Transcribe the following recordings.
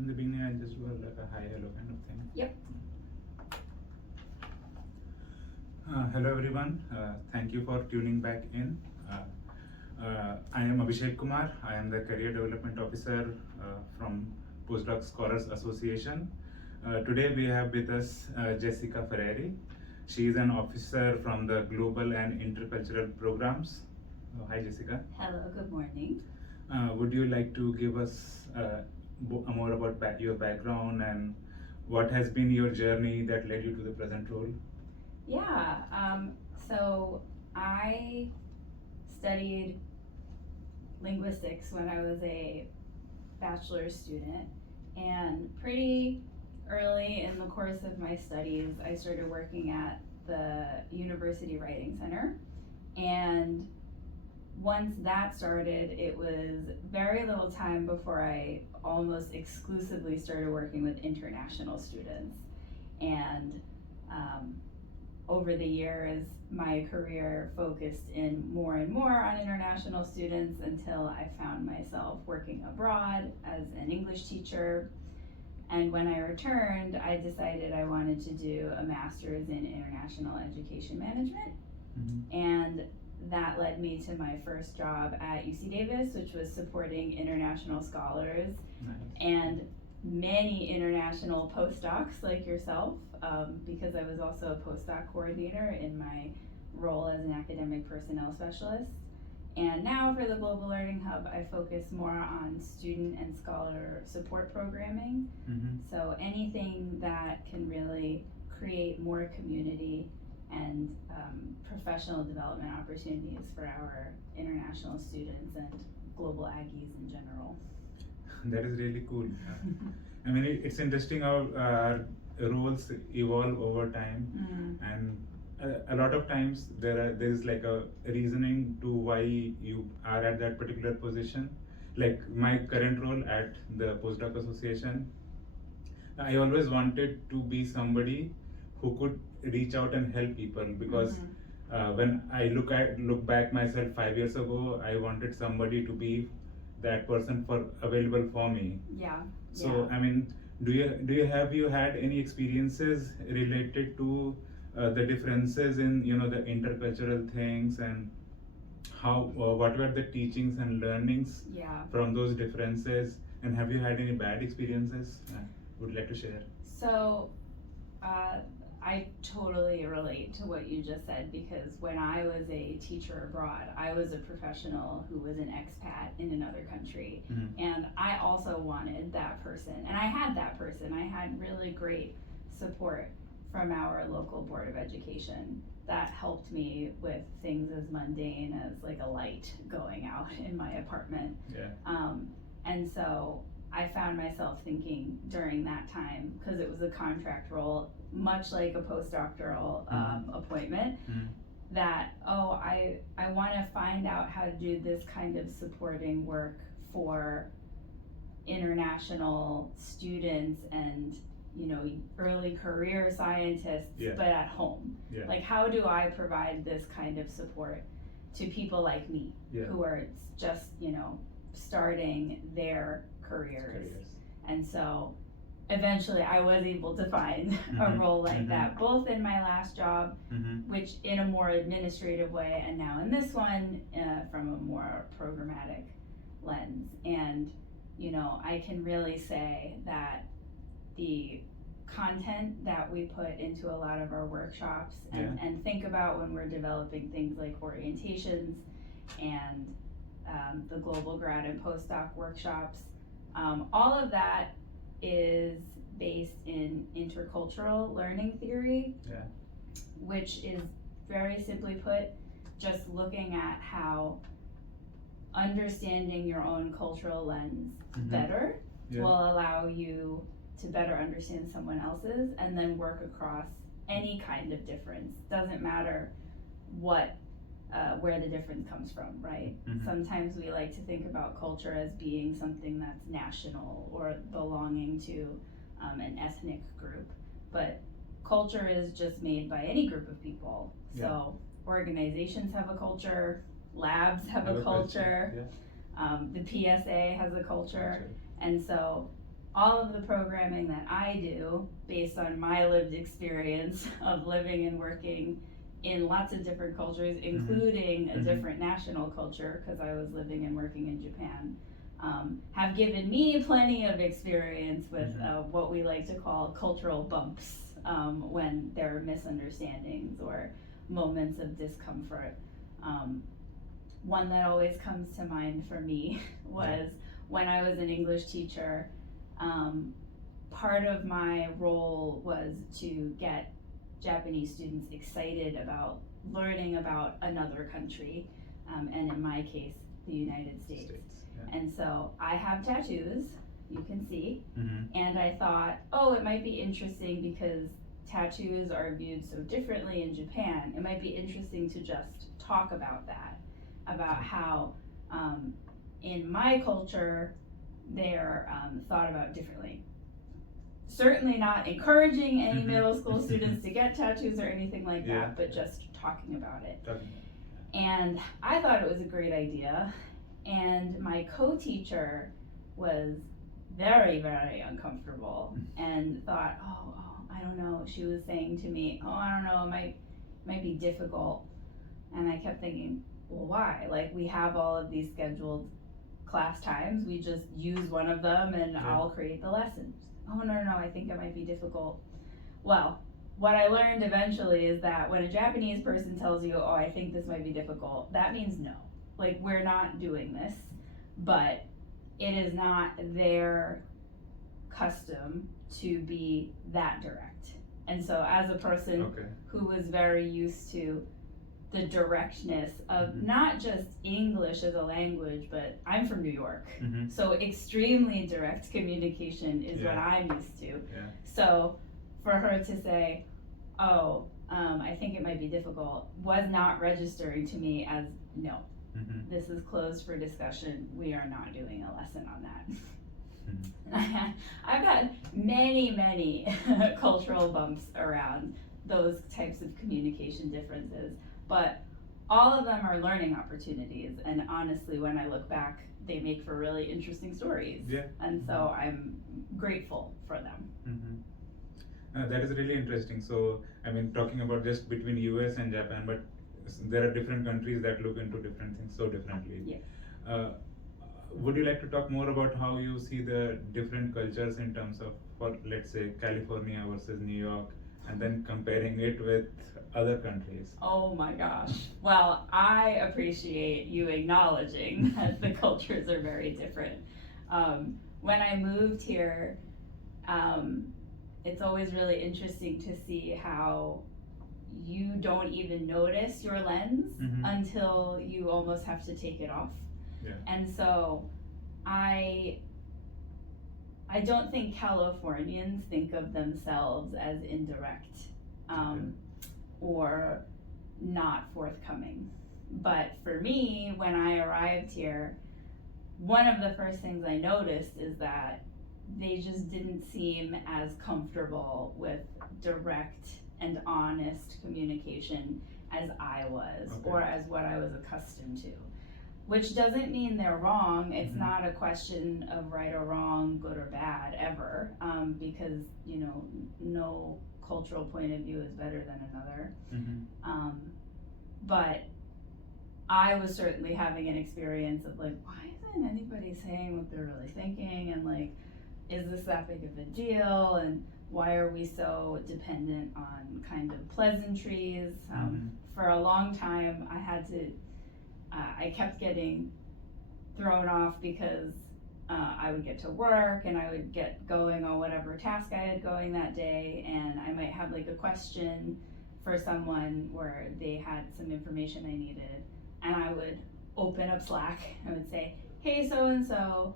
in the beginning, I'll just do like a hi, hello kind of thing. Yep. Hello everyone, thank you for tuning back in. I am Abhishek Kumar. I am the Career Development Officer from Postdoc Scholars Association. Today we have with us Jessica Ferreri. She is an officer from the Global and Intercultural Programs. Hi Jessica. Hello, good morning. Would you like to give us more about your background and what has been your journey that led you to the present role? Yeah, so I studied linguistics when I was a bachelor's student, and pretty early in the course of my studies, I started working at the University Writing Center, and once that started, it was very little time before I almost exclusively started working with international students. And over the years, my career focused in more and more on international students until I found myself working abroad as an English teacher. And when I returned, I decided I wanted to do a master's in international education management. Mm-hmm. And that led me to my first job at UC Davis, which was supporting international scholars. Nice. And many international postdocs like yourself, because I was also a postdoc coordinator in my role as an academic personnel specialist. And now for the Global Learning Hub, I focus more on student and scholar support programming. Mm-hmm. So anything that can really create more community and professional development opportunities for our international students and global Aggies in general. That is really cool. I mean, it's interesting how our roles evolve over time, and a lot of times there's like a reasoning to why you are at that particular position. Like my current role at the Postdoc Association, I always wanted to be somebody who could reach out and help people, because when I look back myself 5 years ago, I wanted somebody to be that person available for me. Yeah. So I mean, do you had any experiences related to the differences in the intercultural things, and how what were the teachings and learnings from those differences, and have you had any bad experiences? Would like to share? So I totally relate to what you just said, because when I was a teacher abroad, I was a professional who was an expat in another country. Mm-hmm. And I also wanted that person, and I had that person. I had really great support from our local Board of Education that helped me with things as mundane as like a light going out in my apartment. Yeah. And so I found myself thinking during that time, because it was a contract role, much like a postdoctoral appointment, that I want to find out how to do this kind of supporting work for international students and early career scientists, but at home. Yeah. Like, how do I provide this kind of support to people like me who are just starting their careers. And so eventually I was able to find a role like that, both in my last job, which in a more administrative way, and now in this one from a more programmatic lens. And I can really say that the content that we put into a lot of our workshops and think about when we're developing things like orientations and the global grad and postdoc workshops, all of that is based in intercultural learning theory, which is very simply put just looking at how understanding your own cultural lens better will allow you to better understand someone else's, and then work across any kind of difference. Doesn't matter what where the difference comes from, right? Sometimes we like to think about culture as being something that's national or belonging to an ethnic group, but culture is just made by any group of people. So organizations have a culture, labs have a culture, the PSA has a culture, and so all of the programming that I do, based on my lived experience of living and working in lots of different cultures, including a different national culture, because I was living and working in Japan, have given me plenty of experience with what we like to call cultural bumps, when there are misunderstandings or moments of discomfort. One that always comes to mind for me was when I was an English teacher. Part of my role was to get Japanese students excited about learning about another country, and in my case, the United States. And so I have tattoos, you can see, and I thought, oh, it might be interesting because tattoos are viewed so differently in Japan. It might be interesting to just talk about that, about how in my culture, they're thought about differently. Certainly not encouraging any middle school students to get tattoos or anything like that, but just talking about it. And I thought it was a great idea, and my co-teacher was very, very uncomfortable and thought, oh, I don't know. She was saying to me, oh, I don't know, it might be difficult. And I kept thinking, well, why? Like, we have all of these scheduled class times, we just use one of them and I'll create the lesson. Oh, no, I think it might be difficult. Well, what I learned eventually is that when a Japanese person tells you, oh, I think this might be difficult, that means no. Like, we're not doing this, but it is not their custom to be that direct. And so as a person who was very used to the directness of not just English as a language, but I'm from New York, so extremely direct communication is what I'm used to. So for her to say, oh, I think it might be difficult, was not registering to me as, no, this is closed for discussion, we are not doing a lesson on that. I've had many cultural bumps around those types of communication differences, but all of them are learning opportunities, and honestly, when I look back, they make for really interesting stories. And so I'm grateful for them. That is really interesting. So, I mean, talking about just between US and Japan, but there are different countries that look into different things so differently. Would you like to talk more about how you see the different cultures in terms of, for let's say, California versus New York, and then comparing it with other countries? Oh my gosh. Well, I appreciate you acknowledging that the cultures are very different. When I moved here, it's always really interesting to see how you don't even notice your lens until you almost have to take it off. And so I don't think Californians think of themselves as indirect or not forthcoming. But for me, when I arrived here, one of the first things I noticed is that they just didn't seem as comfortable with direct and honest communication as I was, or as what I was accustomed to. Which doesn't mean they're wrong. It's not a question of right or wrong, good or bad, ever, because, you know, no cultural point of view is better than another. But I was certainly having an experience of like, why isn't anybody saying what they're really thinking? And like, is this that big of a deal? And why are we so dependent on kind of pleasantries? For a long time, I kept getting thrown off because I would get to work and I would get going on whatever task I had going that day, and I might have like a question for someone where they had some information I needed, and I would open up Slack and would say, hey, so-and-so,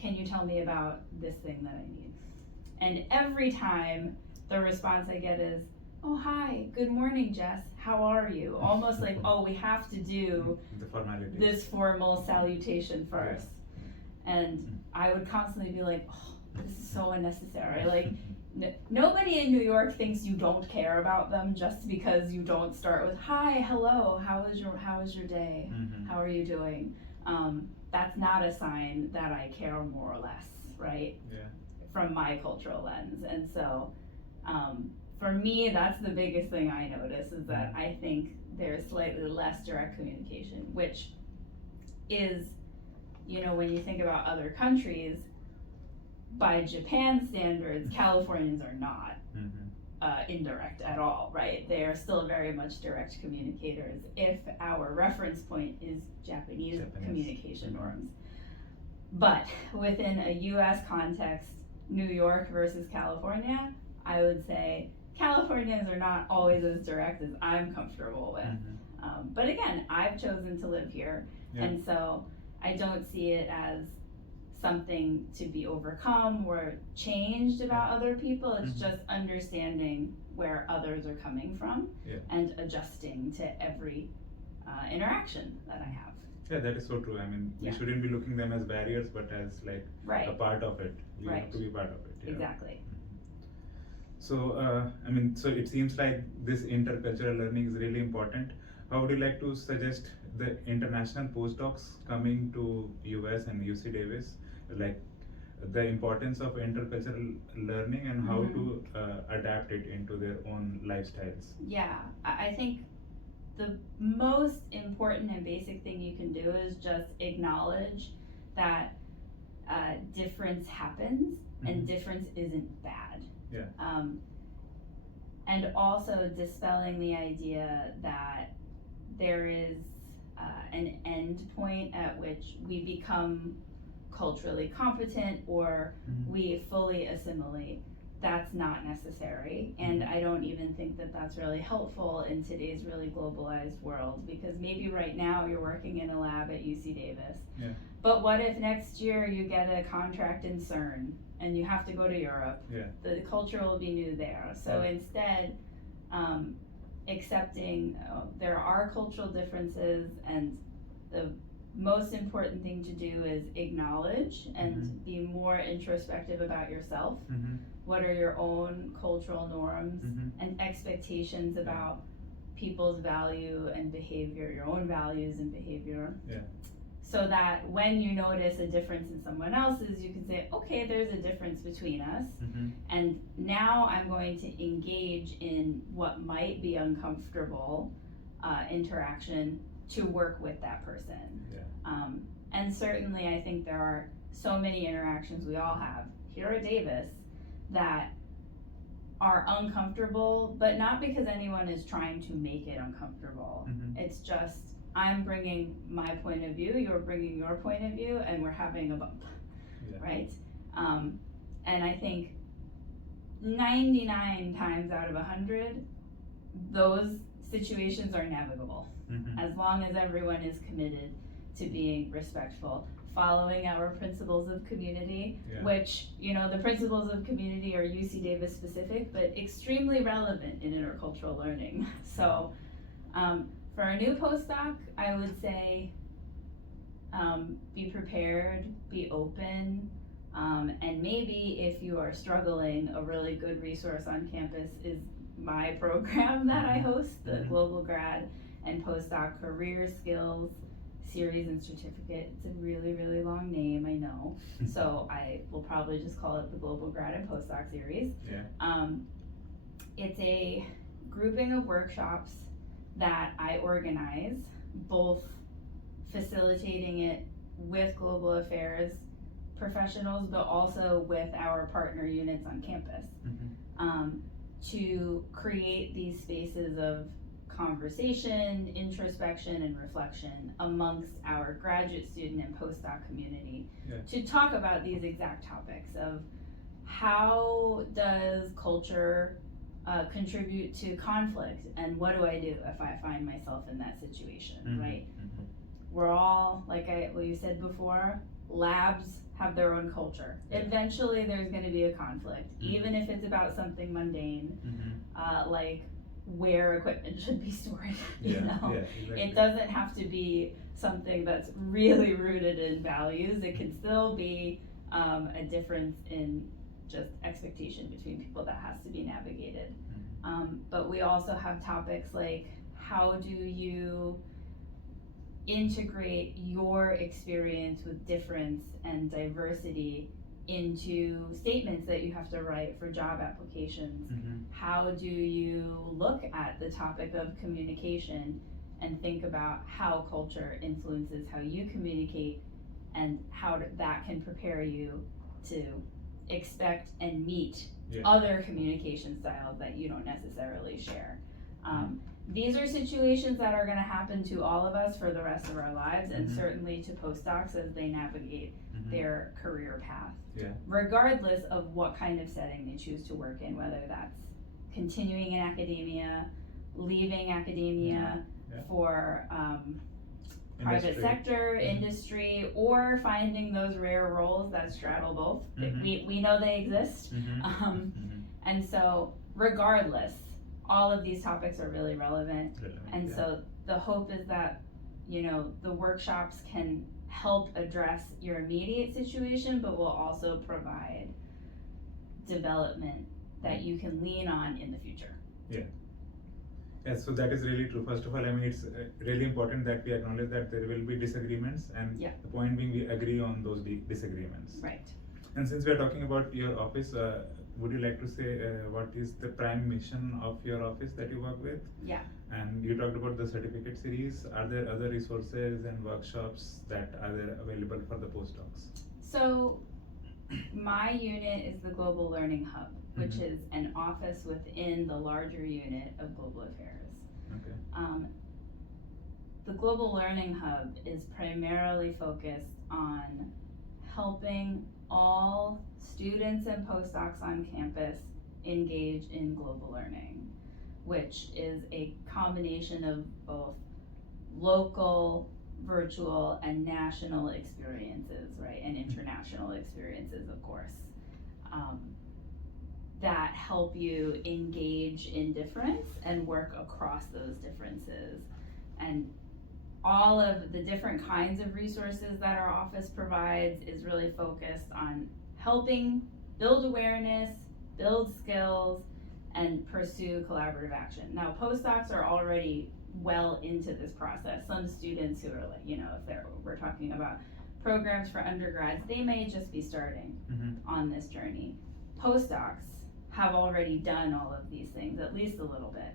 can you tell me about this thing that I need? And every time the response I get is, oh, hi, good morning, Jess, how are you? Almost like, oh, we have to do this formal salutation first. And I would constantly be like, oh, this is so unnecessary. Like, nobody in New York thinks you don't care about them just because you don't start with, hi, hello, how is your day? How are you doing? That's not a sign that I care, more or less, right? from my cultural lens. And so for me, that's the biggest thing I notice, is that I think there's slightly less direct communication, which is, when you think about other countries, by Japan standards, Californians are not indirect at all, right? They are still very much direct communicators if our reference point is Japanese. Communication norms. But within a US context, New York versus California, I would say Californians are not always as direct as I'm comfortable with. But again, I've chosen to live here, and so I don't see it as something to be overcome or changed about other people. It's just understanding where others are coming from and adjusting to every interaction that I have. Yeah, that is so true. I mean, we shouldn't be looking them as barriers, but as like a part of it. You have to be part of it. Exactly. So, so it seems like this intercultural learning is really important. How would you like to suggest the international postdocs coming to US and UC Davis, like the importance of intercultural learning and how to adapt it into their own lifestyles? Yeah, I think the most important and basic thing you can do is just acknowledge that difference happens and difference isn't bad. And also dispelling the idea that there is an end point at which we become culturally competent or we fully assimilate. That's not necessary, and I don't even think that that's really helpful in today's really globalized world, because maybe right now you're working in a lab at UC Davis, but what if next year you get a contract in CERN and you have to go to Europe? The culture will be new there. So instead, accepting there are cultural differences, and the most important thing to do is acknowledge and be more introspective about yourself. What are your own cultural norms and expectations about people's value and behavior, your own values and behavior? So that when you notice a difference in someone else's, you can say, okay, there's a difference between us, and now I'm going to engage in what might be uncomfortable interaction to work with that person. And certainly I think there are so many interactions we all have here at Davis that are uncomfortable, but not because anyone is trying to make it uncomfortable. It's just, I'm bringing my point of view, you're bringing your point of view, and we're having a bump, right? And I think 99 times out of 100, those situations are navigable, as long as everyone is committed to being respectful, following our principles of community, which, the principles of community are UC Davis specific, but extremely relevant in intercultural learning. So for a new postdoc, I would say be prepared, be open, and maybe if you are struggling, a really good resource on campus is my program that I host, the Global Grad and Postdoc Career Skills Series and Certificate. It's a really, really long name, I know. So I will probably just call it the Global Grad and Postdoc Series. It's a grouping of workshops that I organize, both facilitating it with global affairs professionals, but also with our partner units on campus, to create these spaces of conversation, introspection, and reflection amongst our graduate student and postdoc community to talk about these exact topics of how does culture contribute to conflict, and what do I do if I find myself in that situation, right? We're all, like you said before, labs have their own culture. Eventually there's going to be a conflict, even if it's about something mundane, like where equipment should be stored, you know? Exactly. It doesn't have to be something that's really rooted in values. It can still be a difference in just expectation between people that has to be navigated. But we also have topics like, how do you integrate your experience with difference and diversity into statements that you have to write for job applications. How do you look at the topic of communication and think about how culture influences how you communicate and how that can prepare you to expect and meet other communication styles that you don't necessarily share. These are situations that are going to happen to all of us for the rest of our lives, and certainly to postdocs as they navigate their career path, regardless of what kind of setting they choose to work in, whether that's continuing in academia, leaving academia for private sector, industry, or finding those rare roles that straddle both. We know they exist. And so regardless, all of these topics are really relevant. And so the hope is that, you know, the workshops can help address your immediate situation, but will also provide development that you can lean on in the future. Yes, so that is really true. First of all, I mean, it's really important that we acknowledge that there will be disagreements, and the point being we agree on those disagreements. Right. And since we are talking about your office, would you like to say what is the prime mission of your office that you work with? Yeah. And you talked about the certificate series. Are there other resources and workshops that are there available for the postdocs? So my unit is the Global Learning Hub, which is an office within the larger unit of Global Affairs. Okay. The Global Learning Hub is primarily focused on helping all students and postdocs on campus engage in global learning, which is a combination of both local, virtual, and national experiences, right? And international experiences, of course, that help you engage in difference and work across those differences. And all of the different kinds of resources that our office provides is really focused on helping build awareness, build skills, and pursue collaborative action. Now, postdocs are already well into this process. Some students who are like, you know, if we're talking about programs for undergrads, they may just be starting on this journey. Postdocs have already done all of these things, at least a little bit.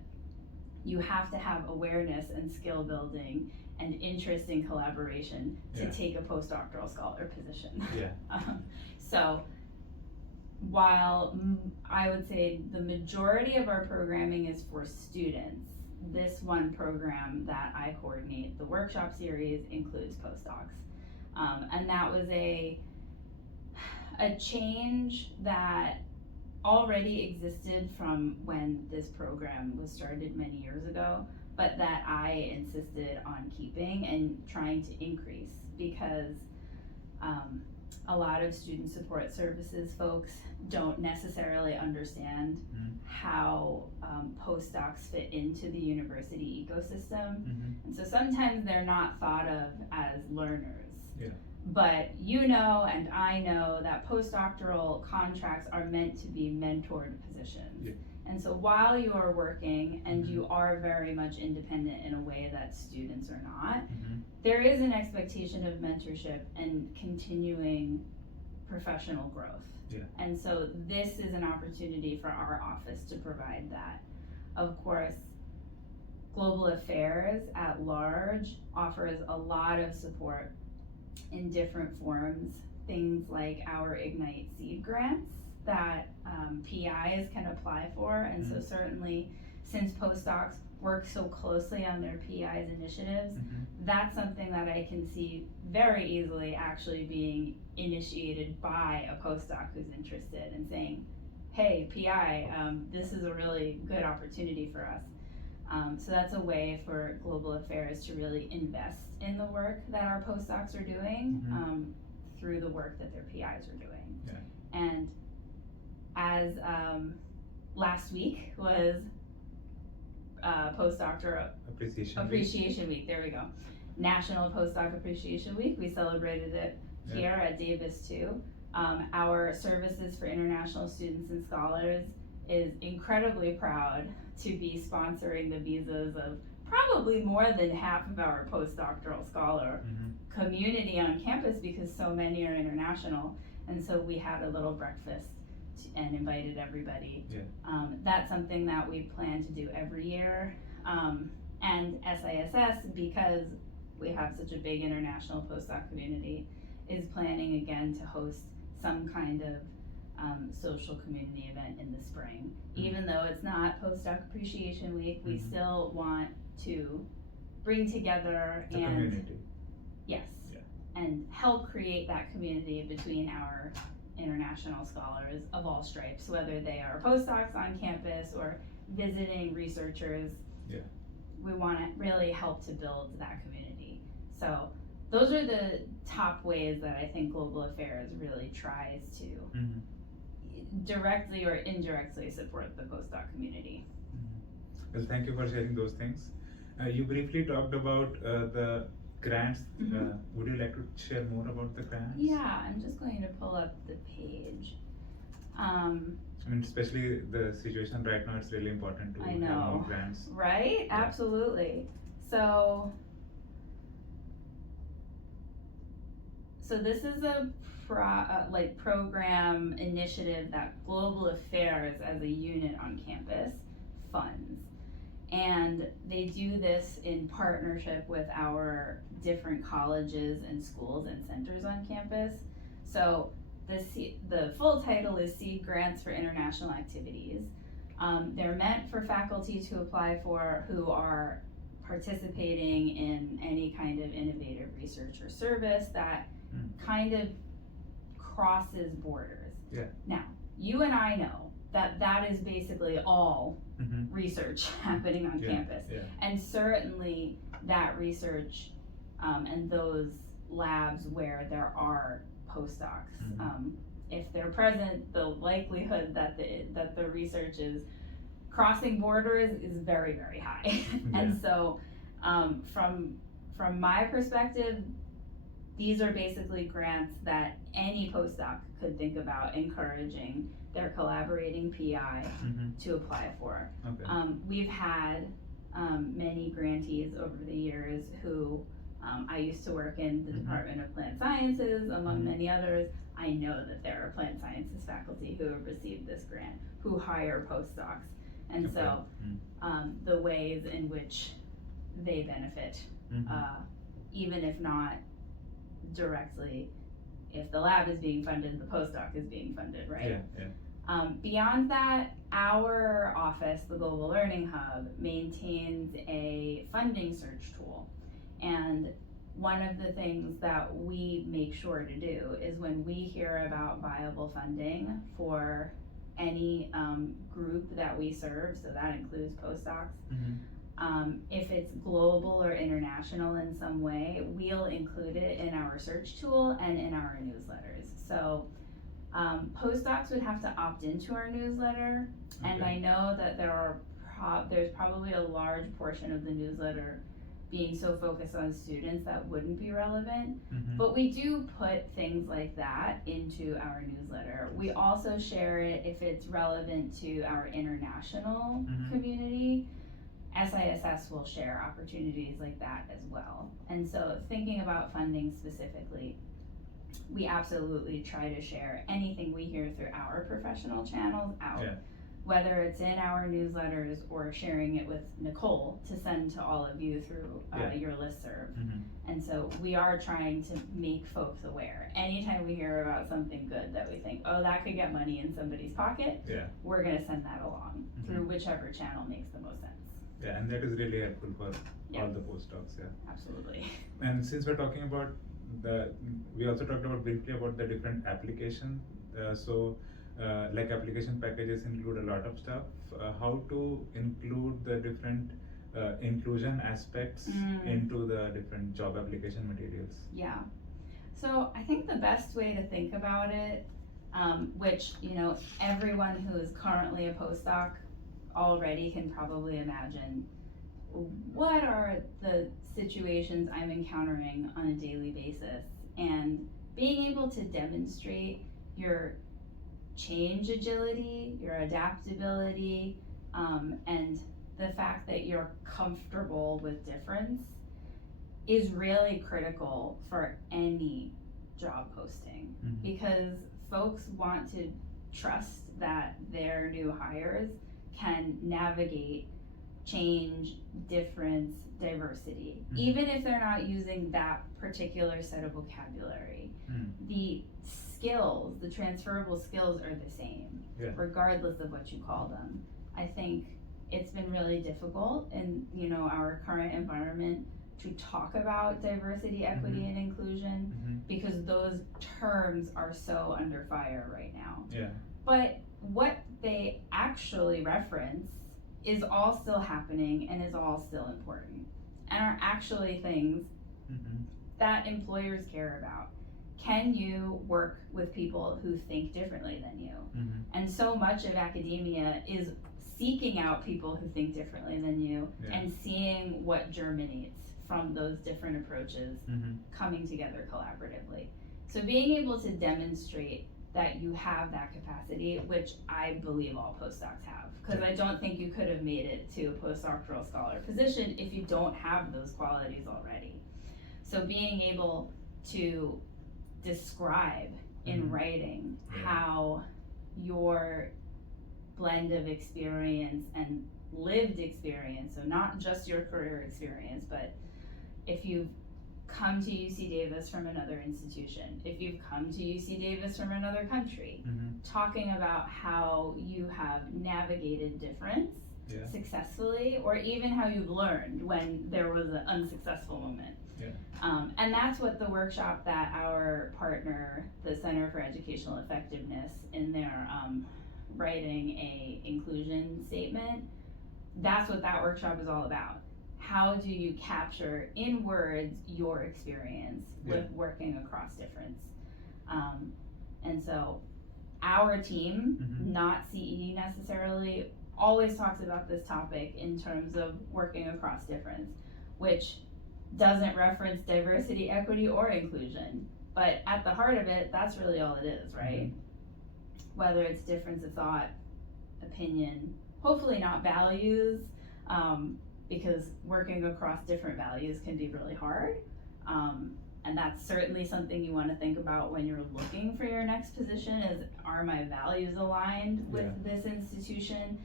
You have to have awareness and skill building and interest in collaboration to take a postdoctoral scholar position. So while I would say the majority of our programming is for students, this one program that I coordinate, the workshop series, includes postdocs. And that was a change that already existed from when this program was started many years ago, but that I insisted on keeping and trying to increase, because a lot of student support services folks don't necessarily understand how postdocs fit into the university ecosystem. And so sometimes they're not thought of as learners. But you know, and I know that postdoctoral contracts are meant to be mentored positions. And so while you are working and you are very much independent in a way that students are not, there is an expectation of mentorship and continuing professional growth. And so this is an opportunity for our office to provide that. Of course, Global Affairs at large offers a lot of support in different forms, things like our Ignite Seed grants that PIs can apply for. And so certainly, since postdocs work so closely on their PIs initiatives, that's something that I can see very easily actually being initiated by a postdoc who's interested and saying, hey, PI, this is a really good opportunity for us. So that's a way for Global Affairs to really invest in the work that our postdocs are doing through the work that their PIs are doing. And as last week was Postdoctoral Appreciation Week, there we go. National Postdoc Appreciation Week, we celebrated it here at Davis too. Our Services for International Students and Scholars is incredibly proud to be sponsoring the visas of probably more than half of our postdoctoral scholar community on campus, because so many are international. And so we had a little breakfast and invited everybody. Yeah. That's something that we plan to do every year. And SISS, because we have such a big international postdoc community, is planning again to host some kind of social community event in the spring. Even though it's not Postdoc Appreciation Week, we still want to bring together The community. Yes, Yeah. and help create that community between our international scholars of all stripes, whether they are postdocs on campus or visiting researchers. Yeah. We want to really help to build that community. So those are the top ways that I think Global Affairs really tries to directly or indirectly support the postdoc community. Well, thank you for sharing those things. You briefly talked about the grants. Would you like to share more about the grants? Yeah, I'm just going to pull up the page. I mean, especially the situation right now, it's really important to I have know. more grants. Right? Yeah. Absolutely. So this is a program initiative that Global Affairs as a unit on campus funds. And they do this in partnership with our different colleges and schools and centers on campus. So the full title is Seed Grants for International Activities. They're meant for faculty to apply for who are participating in any kind of innovative research or service that kind of crosses borders. Yeah. Now, you and I know that that is basically all research happening on campus. Yeah. And certainly that research and those labs where there are postdocs, if they're present, the likelihood that the research is crossing borders is very, very high. And so from my perspective, these are basically grants that any postdoc could think about encouraging their collaborating PI to apply for. Okay. We've had many grantees over the years who I used to work in the Department of Plant Sciences, among many others. I know that there are plant sciences faculty who have received this grant, who hire postdocs. And so the ways in which they benefit, even if not directly, if the lab is being funded, the postdoc is being funded, right? Yeah. Beyond that, our office, the Global Learning Hub, maintains a funding search tool. And one of the things that we make sure to do is when we hear about viable funding for any group that we serve, so that includes postdocs, if it's global or international in some way, we'll include it in our search tool and in our newsletters. So postdocs would have to opt into our newsletter, and I know that there's probably a large portion of the newsletter being so focused on students that wouldn't be relevant, but we do put things like that into our newsletter. We also share it if it's relevant to our international community. SISS will share opportunities like that as well. And so thinking about funding specifically, we absolutely try to share anything we hear through our professional channels out, whether it's in our newsletters or sharing it with Nicole to send to all of you through your listserv. And so we are trying to make folks aware. Anytime we hear about something good that we think, oh, that could get money in somebody's pocket, we're gonna send that along through whichever channel makes the most sense. Yeah, and that is really helpful for all the postdocs, Absolutely. And since we're talking about we also talked about briefly about the different application. Like application packages include a lot of stuff. How to include the different inclusion aspects into the different job application materials? Yeah. So I think the best way to think about it, which everyone who is currently a postdoc already can probably imagine, what are the situations I'm encountering on a daily basis, and being able to demonstrate your change agility, your adaptability, and the fact that you're comfortable with difference is really critical for any job posting. Because folks want to trust that their new hires can navigate change, difference, diversity, even if they're not using that particular set of vocabulary. The skills, the transferable skills are the same, regardless of what you call them. I think it's been really difficult in, you know, our current environment to talk about diversity, equity, and inclusion because those terms are so under fire right now. But what they actually reference is all still happening and is all still important and are actually things that employers care about. Can you work with people who think differently than you? And so much of academia is seeking out people who think differently than you and seeing what germinates from those different approaches coming together collaboratively. So being able to demonstrate that you have that capacity, which I believe all postdocs have, because I don't think you could have made it to a postdoctoral scholar position if you don't have those qualities already. So being able to describe in writing how your blend of experience and lived experience, so not just your career experience, but if you've come to UC Davis from another institution, if you've come to UC Davis from another country, talking about how you have navigated difference successfully, or even how you've learned when there was an unsuccessful moment. And that's what the workshop that our partner, the Center for Educational Effectiveness, in their writing a inclusion statement, that's what that workshop is all about. How do you capture in words your experience with working across difference? And so our team, not CED necessarily, always talks about this topic in terms of working across difference, which doesn't reference diversity, equity, or inclusion. But at the heart of it, that's really all it is, right? Whether it's difference of thought, opinion, hopefully not values, because working across different values can be really hard. And that's certainly something you want to think about when you're looking for your next position is, are my values aligned with this institution?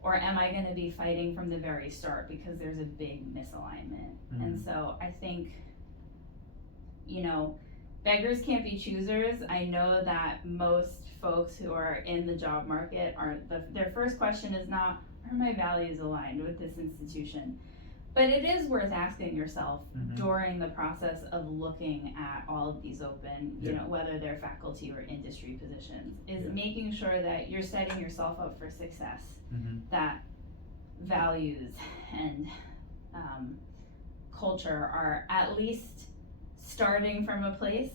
Or am I going to be fighting from the very start because there's a big misalignment? And so I think, you know, beggars can't be choosers. I know that most folks who are in the job market their first question is not, are my values aligned with this institution? But it is worth asking yourself during the process of looking at all of these open, you know, whether they're faculty or industry positions, is making sure that you're setting yourself up for success, that values and culture are at least starting from a place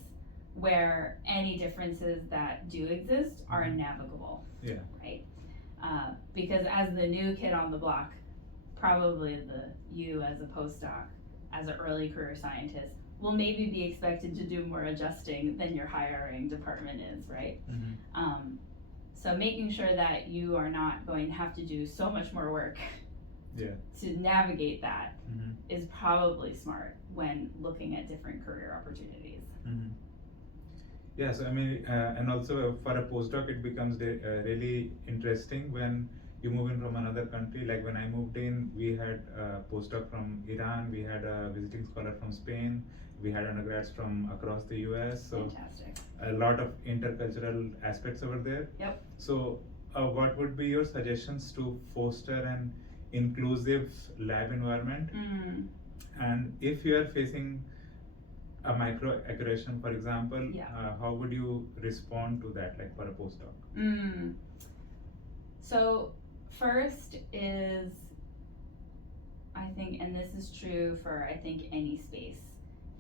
where any differences that do exist are navigable, right? Because as the new kid on the block, probably you as a postdoc, as an early career scientist, will maybe be expected to do more adjusting than your hiring department is, right? So making sure that you are not going to have to do so much more work to navigate that is probably smart when looking at different career opportunities. Yeah, so I mean, and also for a postdoc, it becomes really interesting when you move in from another country. Like when I moved in, we had a postdoc from Iran, we had a visiting scholar from Spain, we had undergrads from across the US. So fantastic. A lot of intercultural aspects over there. So what would be your suggestions to foster an inclusive lab environment? And if you are facing a microaggression, for example, how would you respond to that, like for a postdoc? So first is, I think, and this is true for I think any space,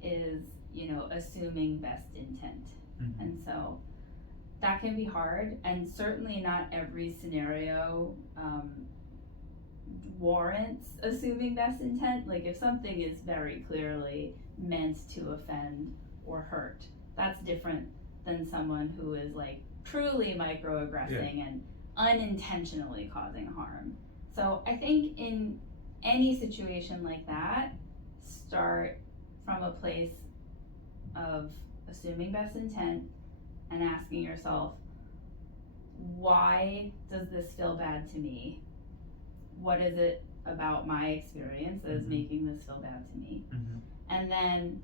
is, you know, assuming best intent. And so that can be hard, and certainly not every scenario warrants assuming best intent. Like if something is very clearly meant to offend or hurt, that's different than someone who is like truly microaggressing and unintentionally causing harm. So I think in any situation like that, start from a place of assuming best intent and asking yourself, why does this feel bad to me? What is it about my experience that is making this feel bad to me? And then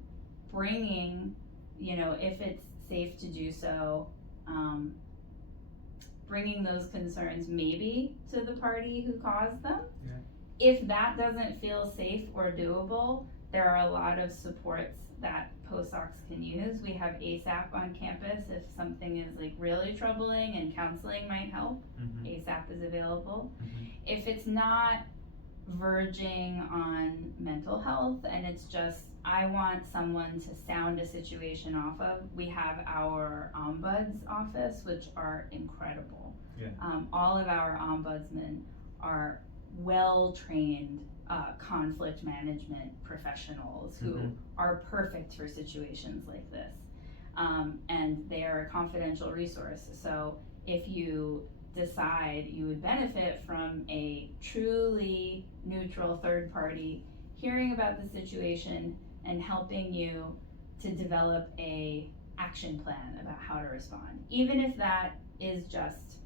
bringing, if it's safe to do so, bringing those concerns maybe to the party who caused them. If that doesn't feel safe or doable, there are a lot of supports that postdocs can use. We have ASAP on campus if something is like really troubling and counseling might help. ASAP is available. If it's not verging on mental health and it's just, I want someone to sound a situation off of, we have our ombuds office, which are incredible. All of our ombudsmen are well-trained conflict management professionals who are perfect for situations like this. And they are a confidential resource. So if you decide you would benefit from a truly neutral third party hearing about the situation and helping you to develop a action plan about how to respond, even if that is just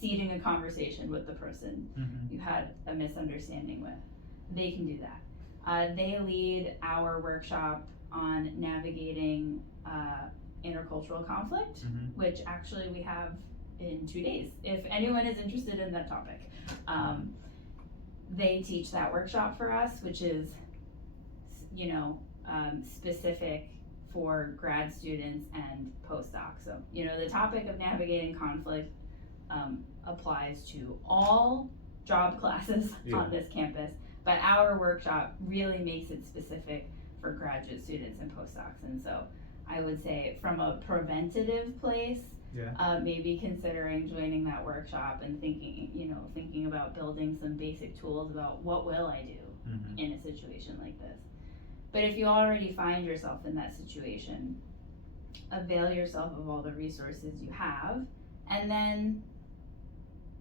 seeding a conversation with the person you had a misunderstanding with, they can do that. They lead our workshop on navigating intercultural conflict, which actually we have in 2 days. If anyone is interested in that topic, they teach that workshop for us, which is, specific for grad students and postdocs. So, the topic of navigating conflict applies to all job classes on this campus, but our workshop really makes it specific for graduate students and postdocs. And so I would say from a preventative place, maybe considering joining that workshop and thinking about building some basic tools about what will I do in a situation like this. But if you already find yourself in that situation, avail yourself of all the resources you have, and then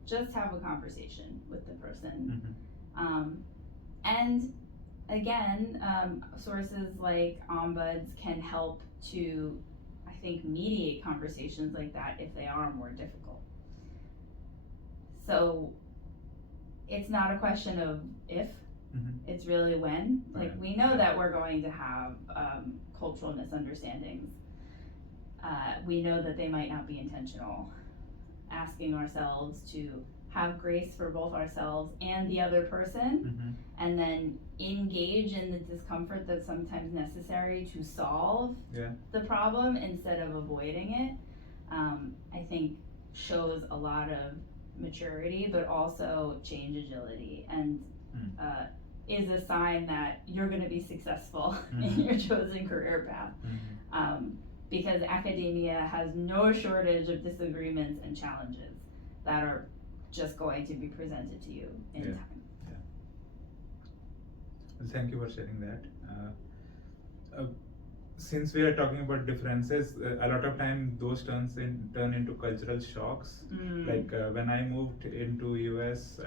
just have a conversation with the person. And again, sources like ombuds can help to, I think, mediate conversations like that if they are more difficult. So it's not a question of if, it's really when. Like, we know that we're going to have cultural misunderstandings. We know that they might not be intentional. Asking ourselves to have grace for both ourselves and the other person, and then engage in the discomfort that's sometimes necessary to solve the problem instead of avoiding it, I think shows a lot of maturity, but also change agility, and is a sign that you're going to be successful in your chosen career path. Because academia has no shortage of disagreements and challenges that are just going to be presented to you in time. Well, thank you for sharing that. Since we are talking about differences, a lot of time those turn into cultural shocks. Like when I moved into US,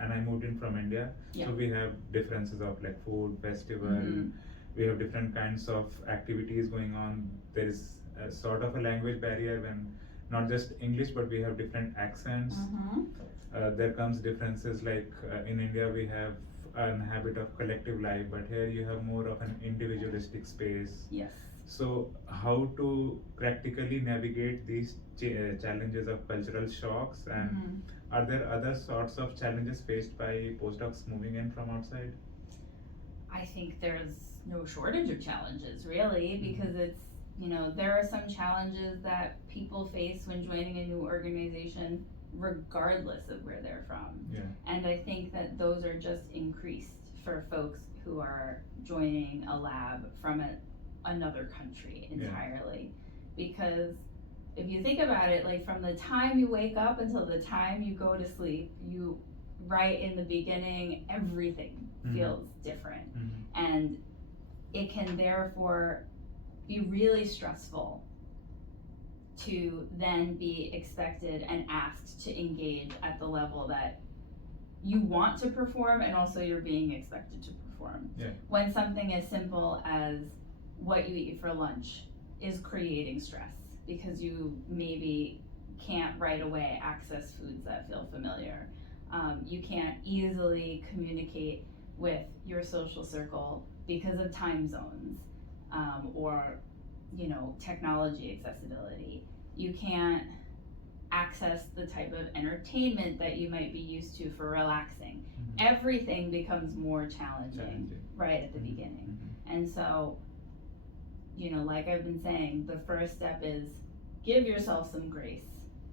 and I moved in from India, so we have differences of like food, festival, we have different kinds of activities going on. There is a sort of a language barrier when not just English, but we have different accents. There comes differences like in India we have a habit of collective life, but here you have more of an individualistic space. So how to practically navigate these challenges of cultural shocks, and are there other sorts of challenges faced by postdocs moving in from outside? I think there's no shortage of challenges, really, because it's, there are some challenges that people face when joining a new organization regardless of where they're from. And I think that those are just increased for folks who are joining a lab from another country entirely. Because if you think about it, like from the time you wake up until the time you go to sleep, right in the beginning, everything feels different. And it can therefore be really stressful to then be expected and asked to engage at the level that you want to perform, and also you're being expected to perform. When something as simple as what you eat for lunch is creating stress because you maybe can't right away access foods that feel familiar. You can't easily communicate with your social circle because of time zones, or technology accessibility. You can't access the type of entertainment that you might be used to for relaxing. Everything becomes more challenging right at the beginning. And so, like I've been saying, the first step is give yourself some grace,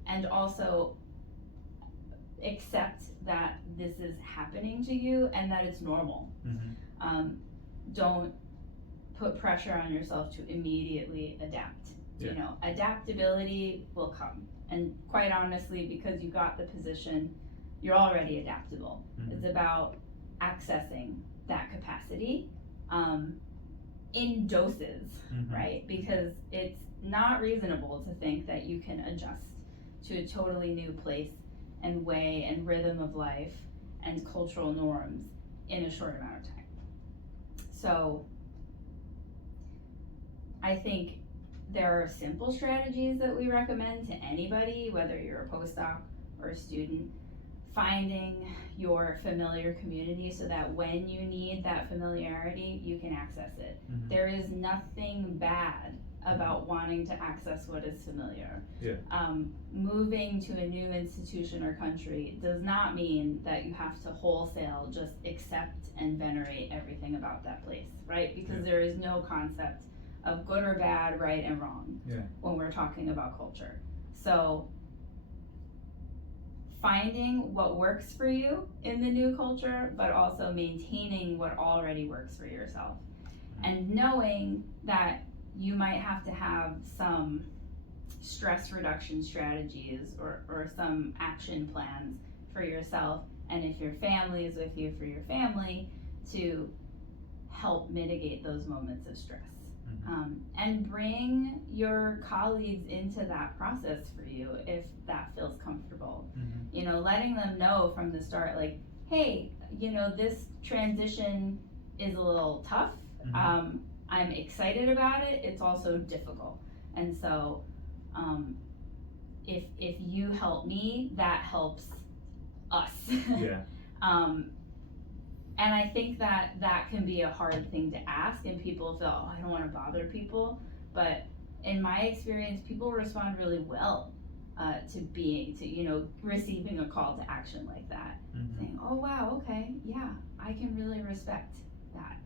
and also accept that this is happening to you and that it's normal. Don't put pressure on yourself to immediately adapt. Adaptability will come, and quite honestly, because you got the position, you're already adaptable. It's about accessing that capacity in doses, right? Because it's not reasonable to think that you can adjust to a totally new place and way and rhythm of life and cultural norms in a short amount of time. So I think there are simple strategies that we recommend to anybody, whether you're a postdoc or a student. Finding your familiar community so that when you need that familiarity, you can access it. There is nothing bad about wanting to access what is familiar. Moving to a new institution or country does not mean that you have to wholesale just accept and venerate everything about that place, right? Because there is no concept of good or bad, right and wrong when we're talking about culture. So finding what works for you in the new culture, but also maintaining what already works for yourself. And knowing that you might have to have some stress reduction strategies or some action plans for yourself, and if your family is with you, for your family, to help mitigate those moments of stress. And bring your colleagues into that process for you if that feels comfortable. Letting them know from the start, like, hey, this transition is a little tough. I'm excited about it. It's also difficult. And so if you help me, that helps us. And I think that can be a hard thing to ask, and people feel, oh, I don't want to bother people. But in my experience, people respond really well to receiving a call to action like that. Saying, oh, wow, okay, yeah, I can really respect that.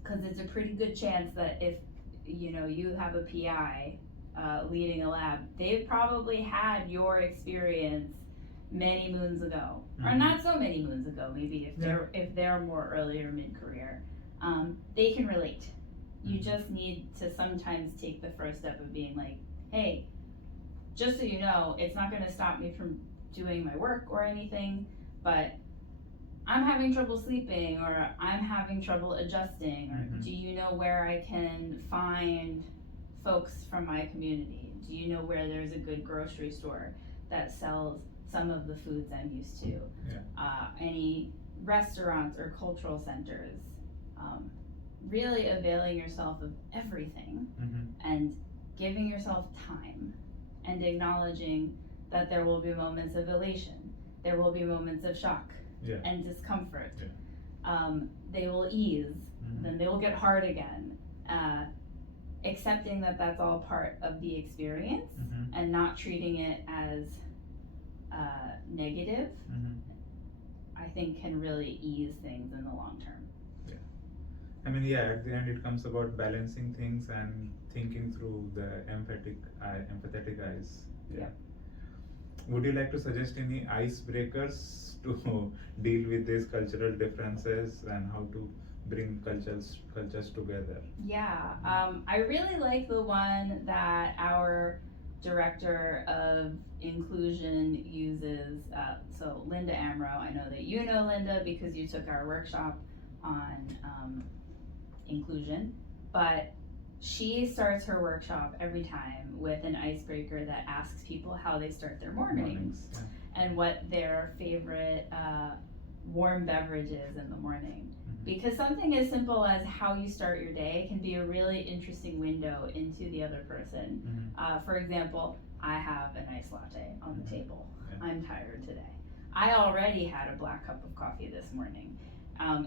Because it's a pretty good chance that if, you have a PI leading a lab, they've probably had your experience many moons ago, or not so many moons ago, maybe if they're more earlier mid-career, they can relate. You just need to sometimes take the first step of being like, hey, just so you know, it's not going to stop me from doing my work or anything, but I'm having trouble sleeping, or I'm having trouble adjusting, or do you know where I can find folks from my community? Do you know where there's a good grocery store that sells some of the foods I'm used to? Any restaurants or cultural centers? Really availing yourself of everything and giving yourself time and acknowledging that there will be moments of elation, there will be moments of shock and discomfort. They will ease, then they will get hard again. Accepting that that's all part of the experience and not treating it as negative, I think can really ease things in the long term. At the end it comes about balancing things and thinking through the empathetic eyes. Would you like to suggest any icebreakers to deal with these cultural differences and how to bring cultures together? I really like the one that our director of inclusion uses. So Linda Amro, I know that you know Linda because you took our workshop on inclusion, but she starts her workshop every time with an icebreaker that asks people how they start their mornings. And what their favorite warm beverage is in the morning. Because something as simple as how you start your day can be a really interesting window into the other person. For example, I have a nice latte on the table. I'm tired today. I already had a black cup of coffee this morning.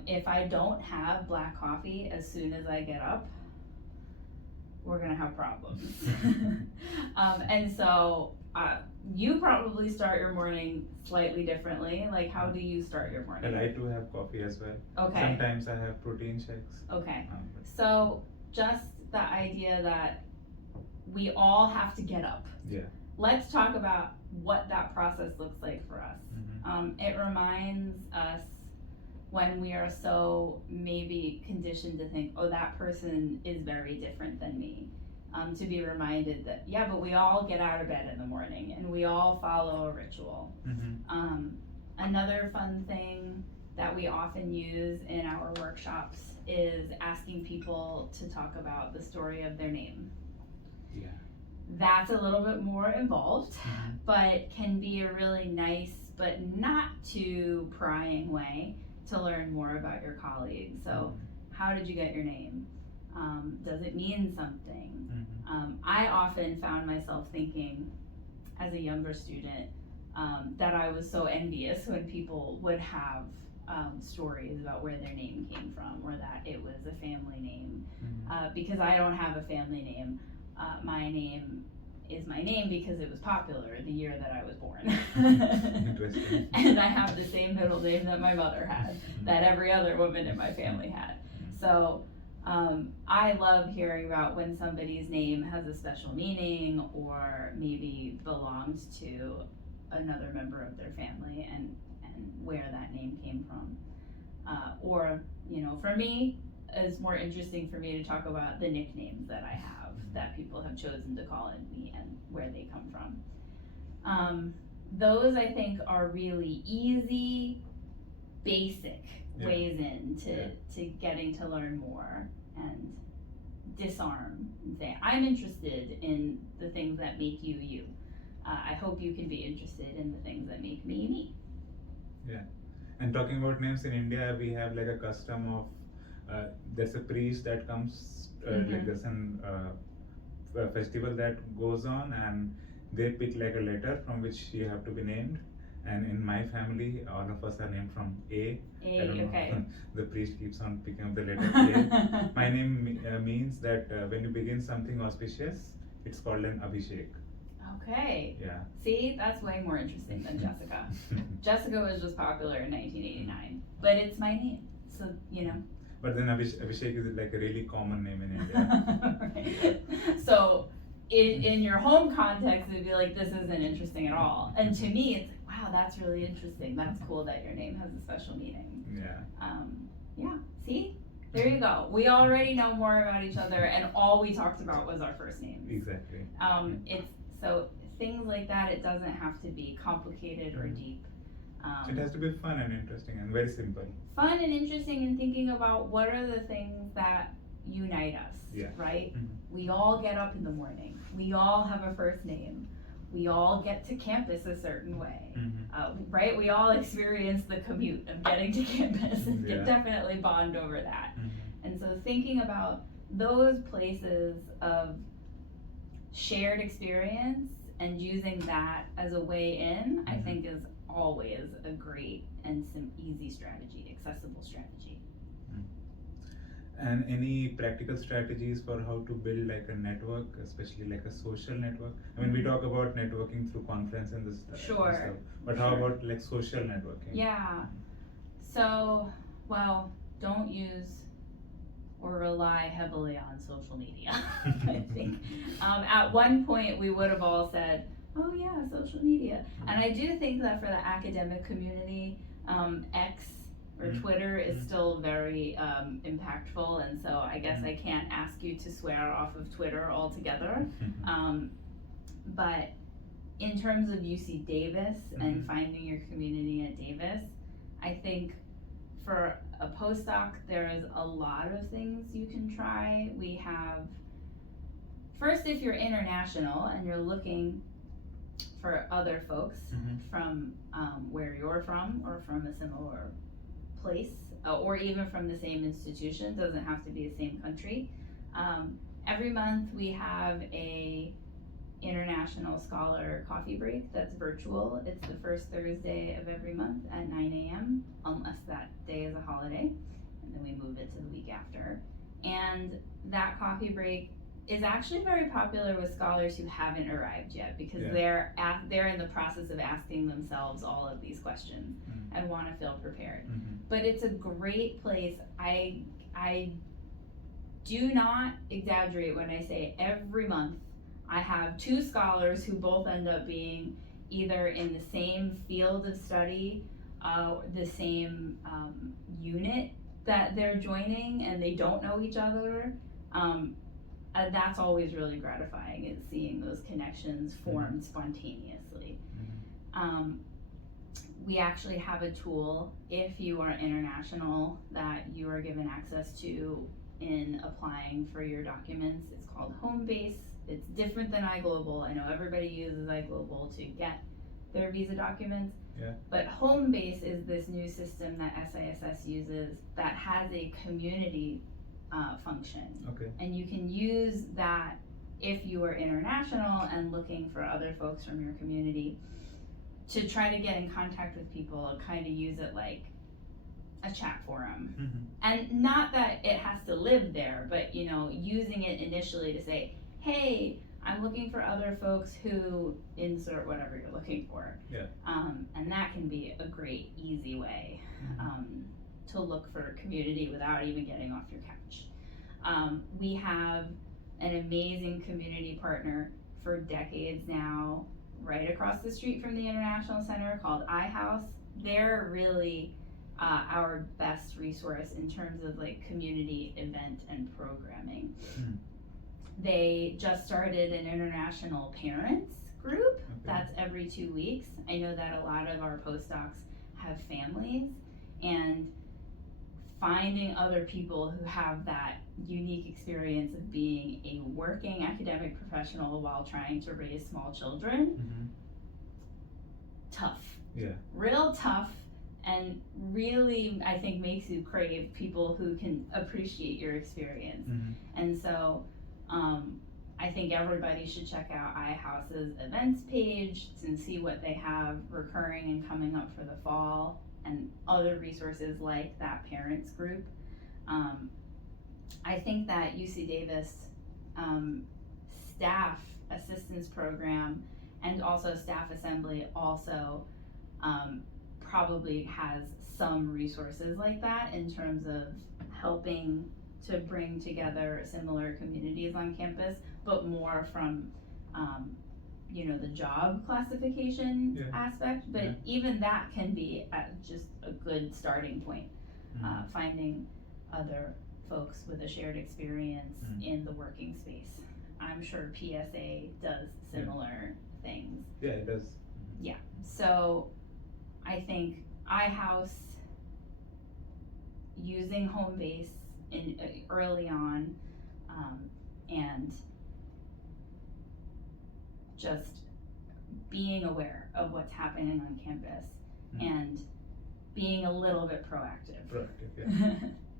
If I don't have black coffee as soon as I get up, we're gonna have problems. And so you probably start your morning slightly differently. Like, how do you start your morning? I too have coffee as well. Okay. Sometimes I have protein shakes. Okay. So just the idea that we all have to get up. Yeah. Let's talk about what that process looks like for us. It reminds us when we are so maybe conditioned to think, oh, that person is very different than me. To be reminded that, yeah, but we all get out of bed in the morning and we all follow a ritual. Another fun thing that we often use in our workshops is asking people to talk about the story of their name. Yeah. That's a little bit more involved, but can be a really nice but not too prying way to learn more about your colleagues. So how did you get your name? Does it mean something? I often found myself thinking as a younger student that I was so envious when people would have stories about where their name came from or that it was a family name. Because I don't have a family name. My name is my name because it was popular the year that I was born. Interesting. And I have the same middle name that my mother had, that every other woman in my family had. So I love hearing about when somebody's name has a special meaning or maybe belongs to another member of their family and where that name came from. Or, you know, for me, it's more interesting for me to talk about the nicknames that I have that people have chosen to call me and where they come from. Those I think are really easy, basic ways to getting to learn more and disarm and say, I'm interested in the things that make you you. I hope you can be interested in the things that make me me. Yeah. And talking about names, in India we have like a custom of there's a priest that comes like there's a festival that goes on and they pick like a letter from which you have to be named. And in my family, all of us are named from A. I don't know. The priest keeps on picking up the letter A. My name means that when you begin something auspicious, it's called an Abhishek. Okay. Yeah. See, that's way more interesting than Jessica. Jessica was just popular in 1989, but it's my name, so you know. But then Abhishek is like a really common name in India. Right. So in your home context, it'd be like, this isn't interesting at all. And to me, it's like, wow, that's really interesting. That's cool that your name has a special meaning. Yeah. Yeah. See? There you go. We already know more about each other, and all we talked about was our first names. Exactly. It's so things like that. It doesn't have to be complicated or deep. It has to be fun and interesting and very simple. Fun and interesting, and thinking about what are the things that unite us. Yeah. Right. We all get up in the morning. We all have a first name. We all get to campus a certain way, right? We all experience the commute of getting to campus and can definitely bond over that. And so thinking about those places of shared experience and using that as a way in, I think is always a great and some easy strategy, accessible strategy. And any practical strategies for how to build like a network, especially like a social network? I mean, we talk about networking through conference and this stuff. Sure. But how about like social networking? Yeah. So, well, don't use or rely heavily on social media. I think at one point we would have all said, oh yeah, social media. And I do think that for the academic community, X or Twitter is still very impactful, and so I guess I can't ask you to swear off of Twitter altogether. But in terms of UC Davis and finding your community at Davis, I think for a postdoc there is a lot of things you can try. We have, first, if you're international and you're looking for other folks from where you're from or from a similar place or even from the same institution, doesn't have to be the same country. Every month we have a International Scholar coffee break that's virtual. It's the first Thursday of every month at 9 a.m. unless that day is a holiday, and then we move it to the week after. And that coffee break is actually very popular with scholars who haven't arrived yet, because they're in the process of asking themselves all of these questions and want to feel prepared. But it's a great place. I do not exaggerate when I say every month I have two scholars who both end up being either in the same field of study, the same unit that they're joining, and they don't know each other. That's always really gratifying, is seeing those connections formed spontaneously. We actually have a tool, if you are international, that you are given access to in applying for your documents. It's called Homebase. It's different than iGlobal. I know everybody uses iGlobal to get their visa documents. But Homebase is this new system that SISS uses that has a community function. And you can use that if you are international and looking for other folks from your community to try to get in contact with people, and kind of use it like a chat forum. And not that it has to live there, but using it initially to say, hey, I'm looking for other folks who insert whatever you're looking for. And that can be a great, easy way to look for community without even getting off your couch. We have an amazing community partner for decades now, right across the street from the International Center, called iHouse. They're really our best resource in terms of like community event and programming. They just started an international parents group that's every 2 weeks. I know that a lot of our postdocs have families, and finding other people who have that unique experience of being a working academic professional while trying to raise small children, tough. Real tough, and really, I think, makes you crave people who can appreciate your experience. And so I think everybody should check out iHouse's events page and see what they have recurring and coming up for the fall, and other resources like that parents group. I think that UC Davis staff assistance program and also staff assembly also probably has some resources like that in terms of helping to bring together similar communities on campus, but more from the job classification aspect. But even that can be just a good starting point, finding other folks with a shared experience in the working space. I'm sure PSA does similar things. It does. So I think iHouse, using Homebase early on, and just being aware of what's happening on campus and being a little bit proactive.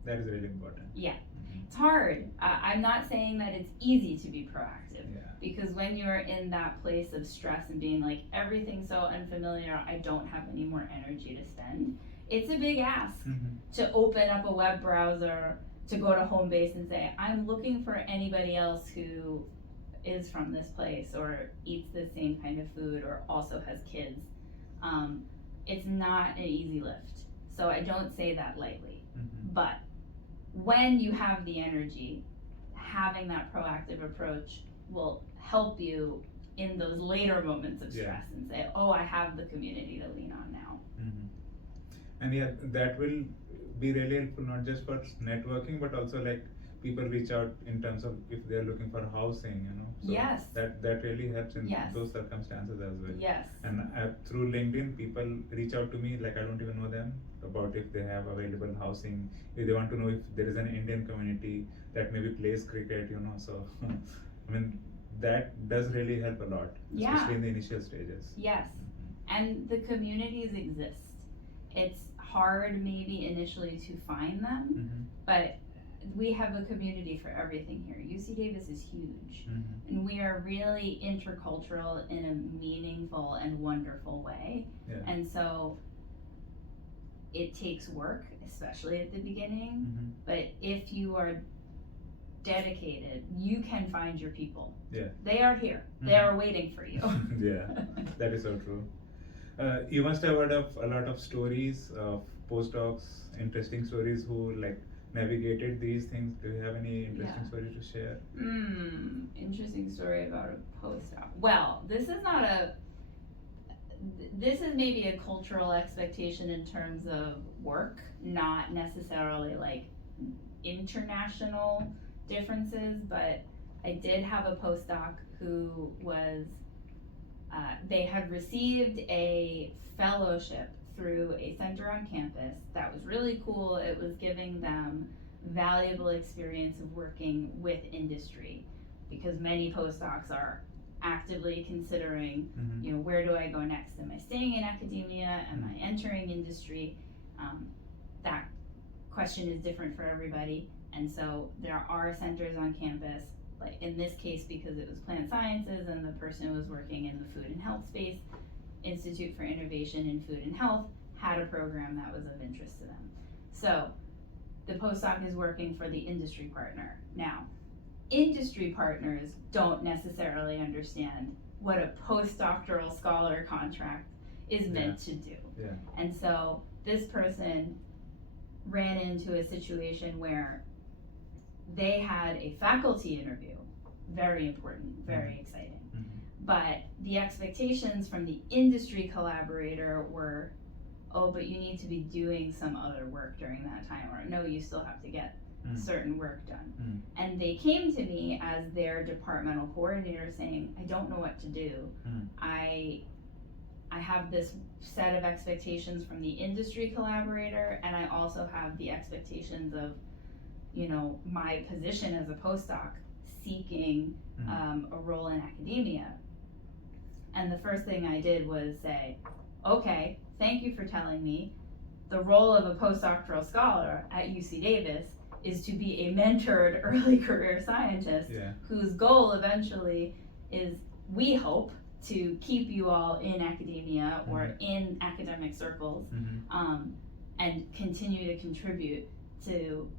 That is really important. It's hard. I'm not saying that it's easy to be proactive, because when you're in that place of stress and being like, everything's so unfamiliar, I don't have any more energy to spend, it's a big ask to open up a web browser, to go to Homebase and say, I'm looking for anybody else who is from this place or eats the same kind of food or also has kids. It's not an easy lift. So I don't say that lightly. But when you have the energy, having that proactive approach will help you in those later moments of stress and say, oh, I have the community to lean on now. And that will be really helpful, not just for networking, but also like people reach out in terms of if they're looking for housing, So that really helps in those circumstances as well. And through LinkedIn, people reach out to me, like I don't even know them, about if they have available housing, if they want to know if there is an Indian community that maybe plays cricket, So I mean, that does really help a lot, especially in the initial stages. And the communities exist. It's hard maybe initially to find them, but we have a community for everything here. UC Davis is huge, and we are really intercultural in a meaningful and wonderful way. And so it takes work, especially at the beginning, but if you are dedicated, you can find your people. They are here. They are waiting for you. That is so true. You must have heard of a lot of stories of postdocs, interesting stories who like navigated these things. Do you have any interesting stories to share? Interesting story about a postdoc. Well, this is maybe a cultural expectation in terms of work, not necessarily like international differences, but I did have a postdoc who was, they had received a fellowship through a center on campus that was really cool. It was giving them valuable experience of working with industry, because many postdocs are actively considering, you know, where do I go next? Am I staying in academia? Am I entering industry? That question is different for everybody. And so there are centers on campus, like in this case, because it was plant sciences and the person was working in the food and health space, Institute for Innovation in Food and Health had a program that was of interest to them. So the postdoc is working for the industry partner. Now, industry partners don't necessarily understand what a postdoctoral scholar contract is meant to do. And so this person ran into a situation where they had a faculty interview, very important, very exciting. But the expectations from the industry collaborator were, oh, but you need to be doing some other work during that time, or no, you still have to get certain work done. And they came to me as their departmental coordinator saying, I don't know what to do. I have this set of expectations from the industry collaborator, and I also have the expectations of, you know, my position as a postdoc seeking a role in academia. And the first thing I did was say, okay, thank you for telling me the role of a postdoctoral scholar at UC Davis is to be a mentored early career scientist whose goal eventually is, we hope, to keep you all in academia or in academic circles, and continue to contribute to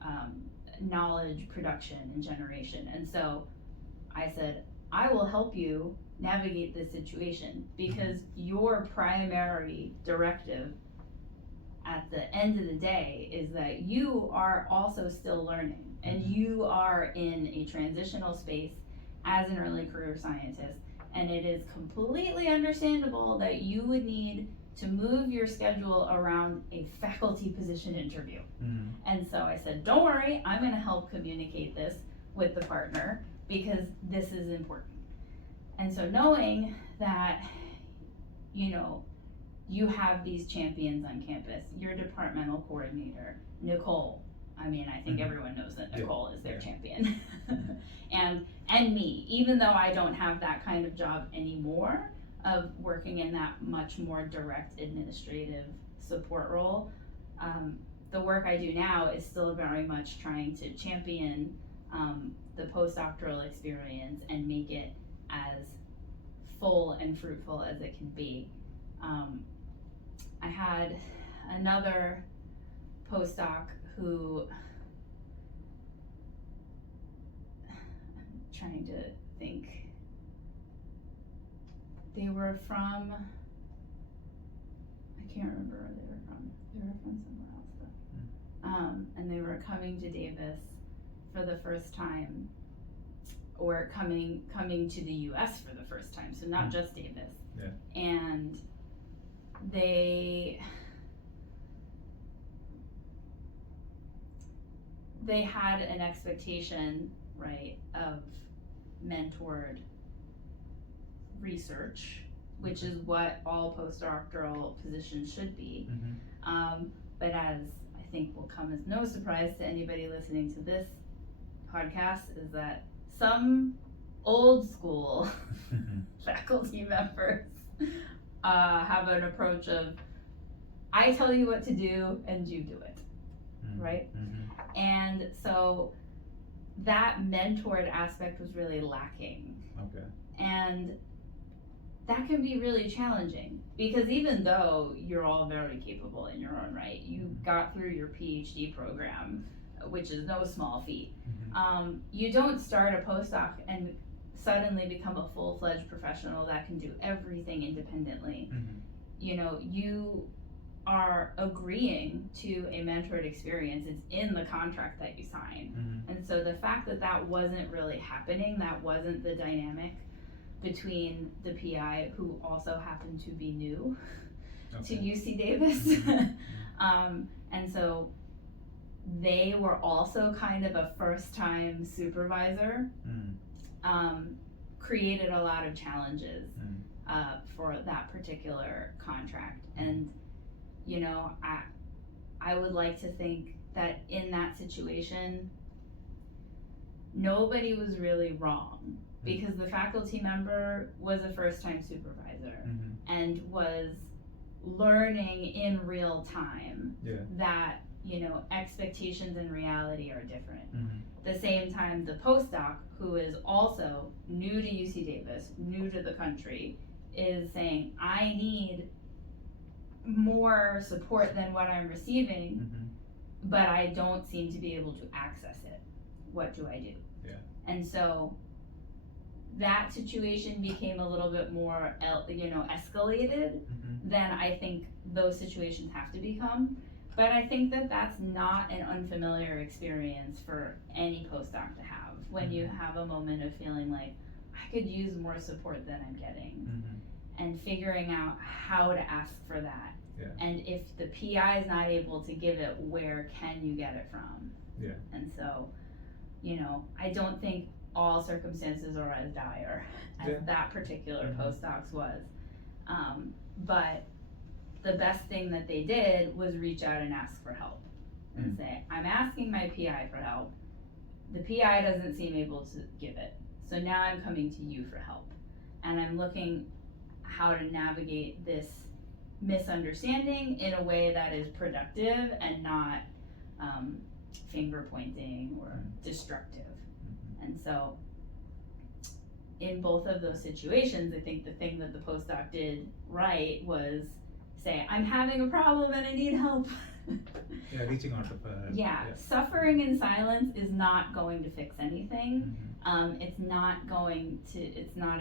knowledge production and generation. And so I said, I will help you navigate this situation, because your primary directive at the end of the day is that you are also still learning, and you are in a transitional space as an early career scientist, and it is completely understandable that you would need to move your schedule around a faculty position interview. And so I said, don't worry, I'm going to help communicate this with the partner, because this is important. And so knowing that, you know, you have these champions on campus, your departmental coordinator, Nicole, I mean, I think everyone knows that Nicole is their champion. and me, even though I don't have that kind of job anymore of working in that much more direct administrative support role, the work I do now is still very much trying to champion the postdoctoral experience and make it as full and fruitful as it can be. I had another postdoc who, I'm trying to think, they were from, I can't remember where they were from. They were from somewhere else though. And they were coming to Davis for the first time, or coming to the US for the first time, so not just Davis. And they had an expectation, right, of mentored research, which is what all postdoctoral positions should be. But as I think will come as no surprise to anybody listening to this podcast, is that some old school faculty members have an approach of, I tell you what to do and you do it, right? And so that mentored aspect was really lacking. Okay. And that can be really challenging because even though you're all very capable in your own right, you got through your PhD program, which is no small feat. You don't start a postdoc and suddenly become a full-fledged professional that can do everything independently. You know, you are agreeing to a mentored experience. It's in the contract that you sign. And so the fact that that wasn't really happening, that wasn't the dynamic between the PI, who also happened to be new to UC Davis. And so they were also kind of a first-time supervisor, created a lot of challenges for that particular contract. And you know, I would like to think that in that situation, nobody was really wrong because the faculty member was a first-time supervisor and was learning in real time that, you know, expectations and reality are different. At the same time, the postdoc, who is also new to UC Davis, new to the country, is saying, I need more support than what I'm receiving, but I don't seem to be able to access it. What do I do? And so that situation became a little bit more, you know, escalated than I think those situations have to become. But I think that that's not an unfamiliar experience for any postdoc to have when you have a moment of feeling like I could use more support than I'm getting. And figuring out how to ask for that. And if the PI is not able to give it, where can you get it from? And so, you know, I don't think all circumstances are as dire as that particular postdoc's was. But the best thing that they did was reach out and ask for help and say, I'm asking my PI for help. The PI doesn't seem able to give it. So now I'm coming to you for help. And I'm looking how to navigate this misunderstanding in a way that is productive and not finger pointing or destructive. And so in both of those situations, I think the thing that the postdoc did right was say, I'm having a problem and I need help. Reaching out to suffering in silence is not going to fix anything. It's not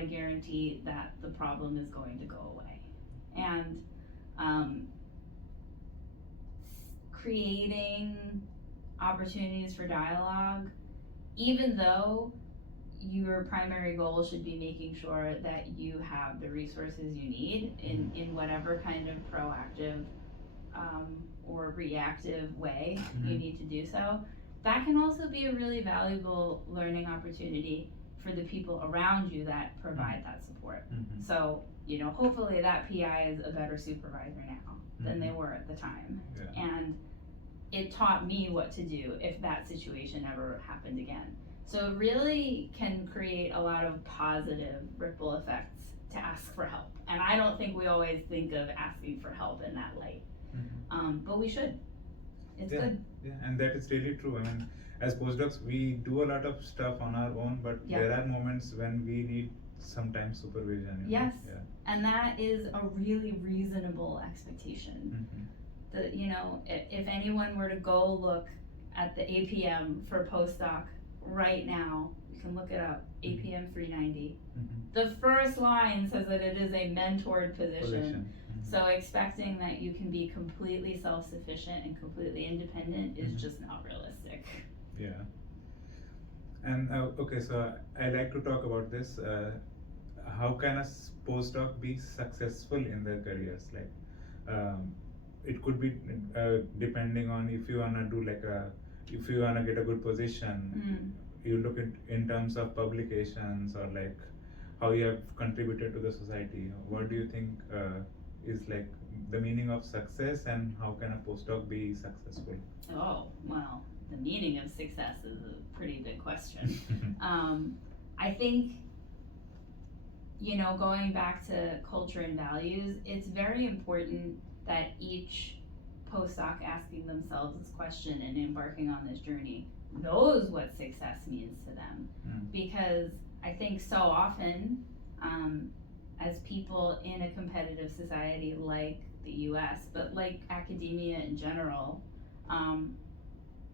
a guarantee that the problem is going to go away. And creating opportunities for dialogue, even though your primary goal should be making sure that you have the resources you need in whatever kind of proactive or reactive way you need to do so. That can also be a really valuable learning opportunity for the people around you that provide that support. So, you know, hopefully that PI is a better supervisor now than they were at the time. And it taught me what to do if that situation ever happened again. So it really can create a lot of positive ripple effects to ask for help. And I don't think we always think of asking for help in that light. But we should. It's good. And that is really true. I mean, as postdocs, we do a lot of stuff on our own, but there are moments when we need sometimes supervision. Yes. And that is a really reasonable expectation. That, you know, if anyone were to go look at the APM for postdoc right now, you can look it up, APM 390. The first line says that it is a mentored position. So expecting that you can be completely self-sufficient and completely independent is just not realistic. And okay, so I like to talk about this. How can a postdoc be successful in their careers? Like, it could be depending on if you wanna do if you wanna get a good position, you look at in terms of publications or like how you have contributed to the society. What do you think is like the meaning of success, and how can a postdoc be successful? Oh, well, the meaning of success is a pretty big question. I think, going back to culture and values, it's very important that each postdoc asking themselves this question and embarking on this journey knows what success means to them. Because I think so often, as people in a competitive society like the US, but like academia in general,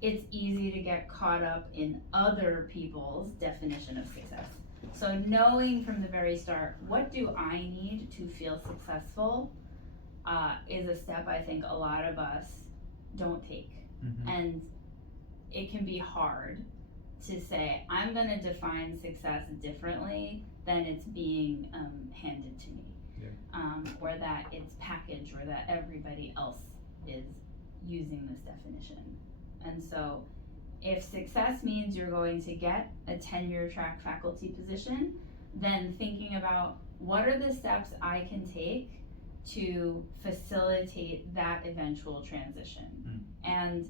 it's easy to get caught up in other people's definition of success. So knowing from the very start, what do I need to feel successful, is a step I think a lot of us don't take. And it can be hard to say, I'm gonna define success differently than it's being handed to me. Or that it's packaged, or that everybody else is using this definition. And so if success means you're going to get a tenure track faculty position, then thinking about what are the steps I can take to facilitate that eventual transition. And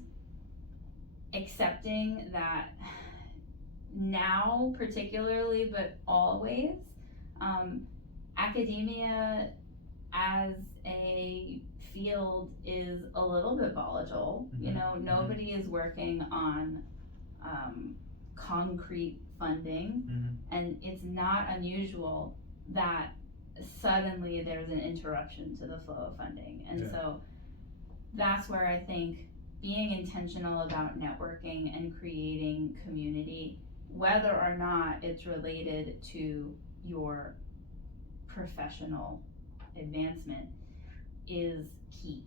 accepting that now particularly, but always, academia as a field is a little bit volatile. You know, nobody is working on concrete funding, and it's not unusual that suddenly there's an interruption to the flow of funding. And so that's where I think being intentional about networking and creating community, whether or not it's related to your professional advancement, is key.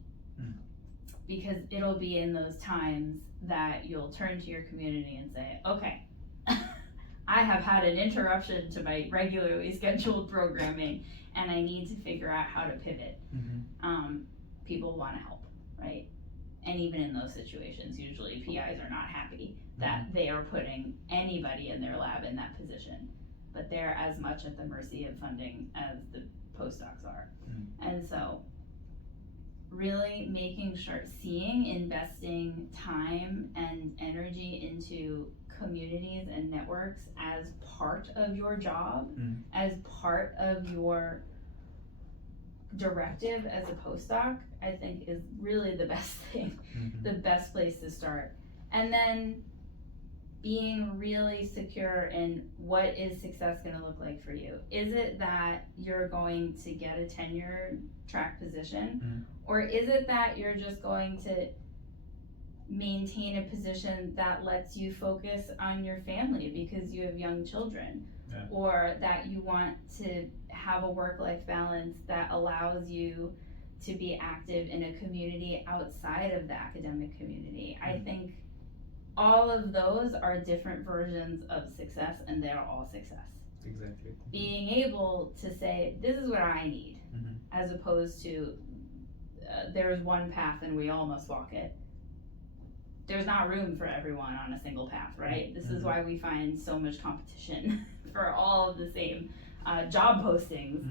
Because it'll be in those times that you'll turn to your community and say, okay, I have had an interruption to my regularly scheduled programming and I need to figure out how to pivot. People want to help, right? And even in those situations, usually PIs are not happy that they are putting anybody in their lab in that position, but they're as much at the mercy of funding as the postdocs are. And so really making sure, investing time and energy into communities and networks as part of your job, as part of your directive as a postdoc, I think is really the best thing, the best place to start. And then being really secure in what is success going to look like for you. Is it that you're going to get a tenure track position, or is it that you're just going to maintain a position that lets you focus on your family because you have young children, or that you want to have a work-life balance that allows you to be active in a community outside of the academic community? I think all of those are different versions of success, and they're all success. Exactly. Being able to say, this is what I need, as opposed to there's one path and we all must walk it. There's not room for everyone on a single path, right? This is why we find so much competition for all of the same job postings.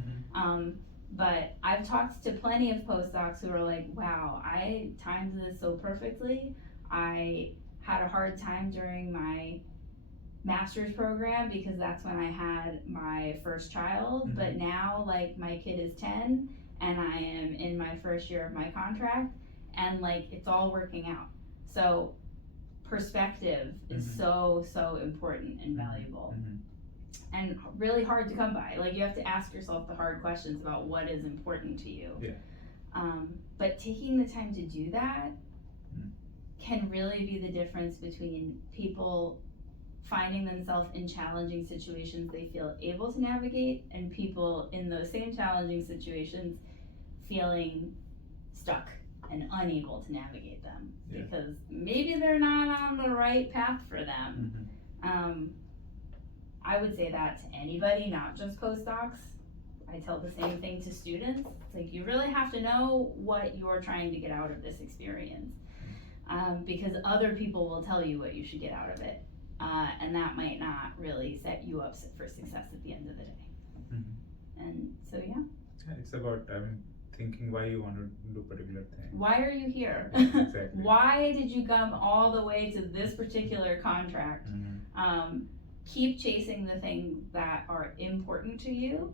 But I've talked to plenty of postdocs who are like, wow, I timed this so perfectly. I had a hard time during my master's program because that's when I had my first child, but now like my kid is 10 and I am in my first year of my contract, and like it's all working out. So perspective is so important and valuable, and really hard to come by. Like you have to ask yourself the hard questions about what is important to you. But taking the time to do that can really be the difference between people finding themselves in challenging situations they feel able to navigate, and people in those same challenging situations feeling stuck and unable to navigate them because maybe they're not on the right path for them. I would say that to anybody, not just postdocs. I tell the same thing to students. It's like, you really have to know what you're trying to get out of this experience, because other people will tell you what you should get out of it. And that might not really set you up for success at the end of the day. And so, it's about thinking why you want to do a particular thing. Why are you here? Exactly. Why did you come all the way to this particular contract? Keep chasing the things that are important to you.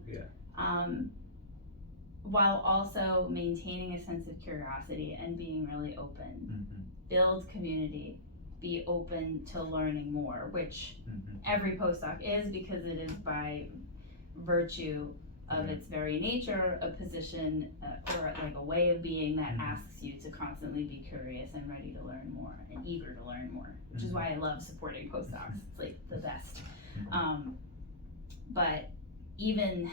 while also maintaining a sense of curiosity and being really open. Build community, be open to learning more, which every postdoc is, because it is by virtue of its very nature a position or like a way of being that asks you to constantly be curious and ready to learn more and eager to learn more, which is why I love supporting postdocs. It's like the best. But even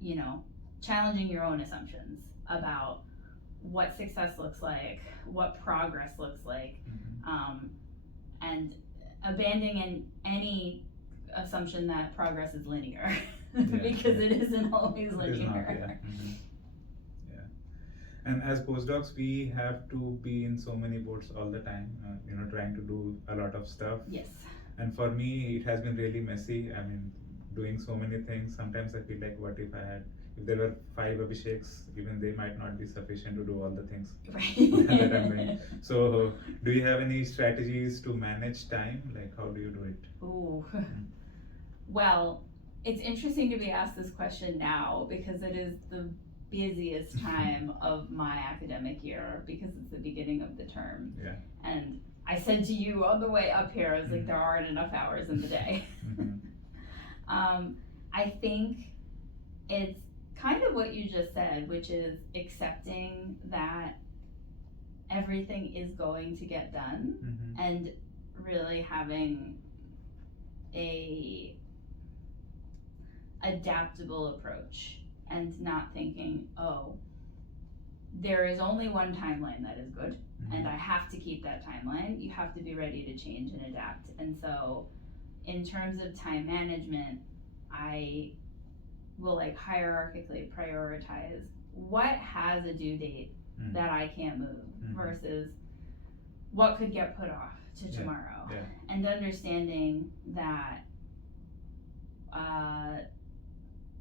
you know, challenging your own assumptions about what success looks like, what progress looks like, and abandoning any assumption that progress is linear, because it isn't always linear. And as postdocs, we have to be in so many boats all the time, you know, trying to do a lot of stuff. Yes. And for me, it has been really messy. I mean, doing so many things. Sometimes I feel like, what if there were 5 Abhisheks, even they might not be sufficient to do all the things that I'm doing. So, do you have any strategies to manage time? Like, how do you do it? Ooh. Well, it's interesting to be asked this question now, because it is the busiest time of my academic year, because it's the beginning of the term. Yeah. And I said to you on the way up here, I was like, there aren't enough hours in the day. I think it's kind of what you just said, which is accepting that everything is going to get done, and really having a adaptable approach, and not thinking, oh, there is only one timeline that is good, and I have to keep that timeline. You have to be ready to change and adapt. And so in terms of time management, I will like hierarchically prioritize what has a due date that I can't move versus what could get put off to tomorrow. And understanding that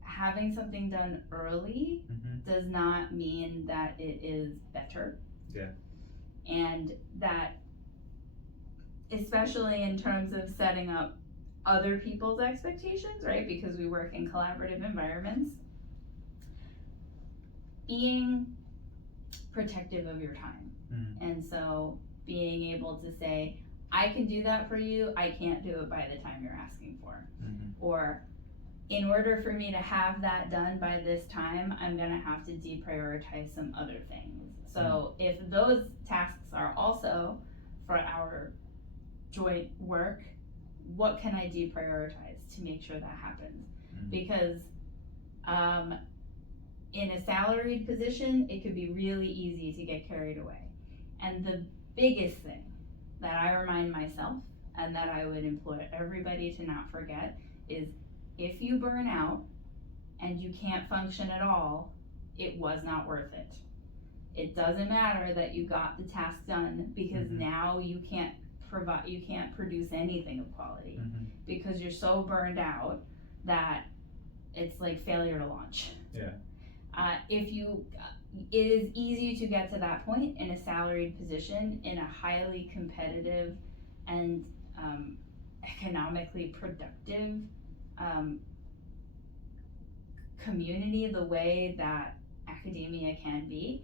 having something done early does not mean that it is better. And that, especially in terms of setting up other people's expectations, right? Because we work in collaborative environments, being protective of your time. And so being able to say, I can do that for you, I can't do it by the time you're asking for. Or, in order for me to have that done by this time, I'm gonna have to deprioritize some other things. So if those tasks are also for our joint work, what can I deprioritize to make sure that happens? Because in a salaried position, it could be really easy to get carried away. And the biggest thing that I remind myself, and that I would implore everybody to not forget, is if you burn out and you can't function at all, it was not worth it. It doesn't matter that you got the task done, because now you can't produce anything of quality, because you're so burned out that it's like failure to launch. It is easy to get to that point in a salaried position, in a highly competitive and economically productive community, the way that academia can be.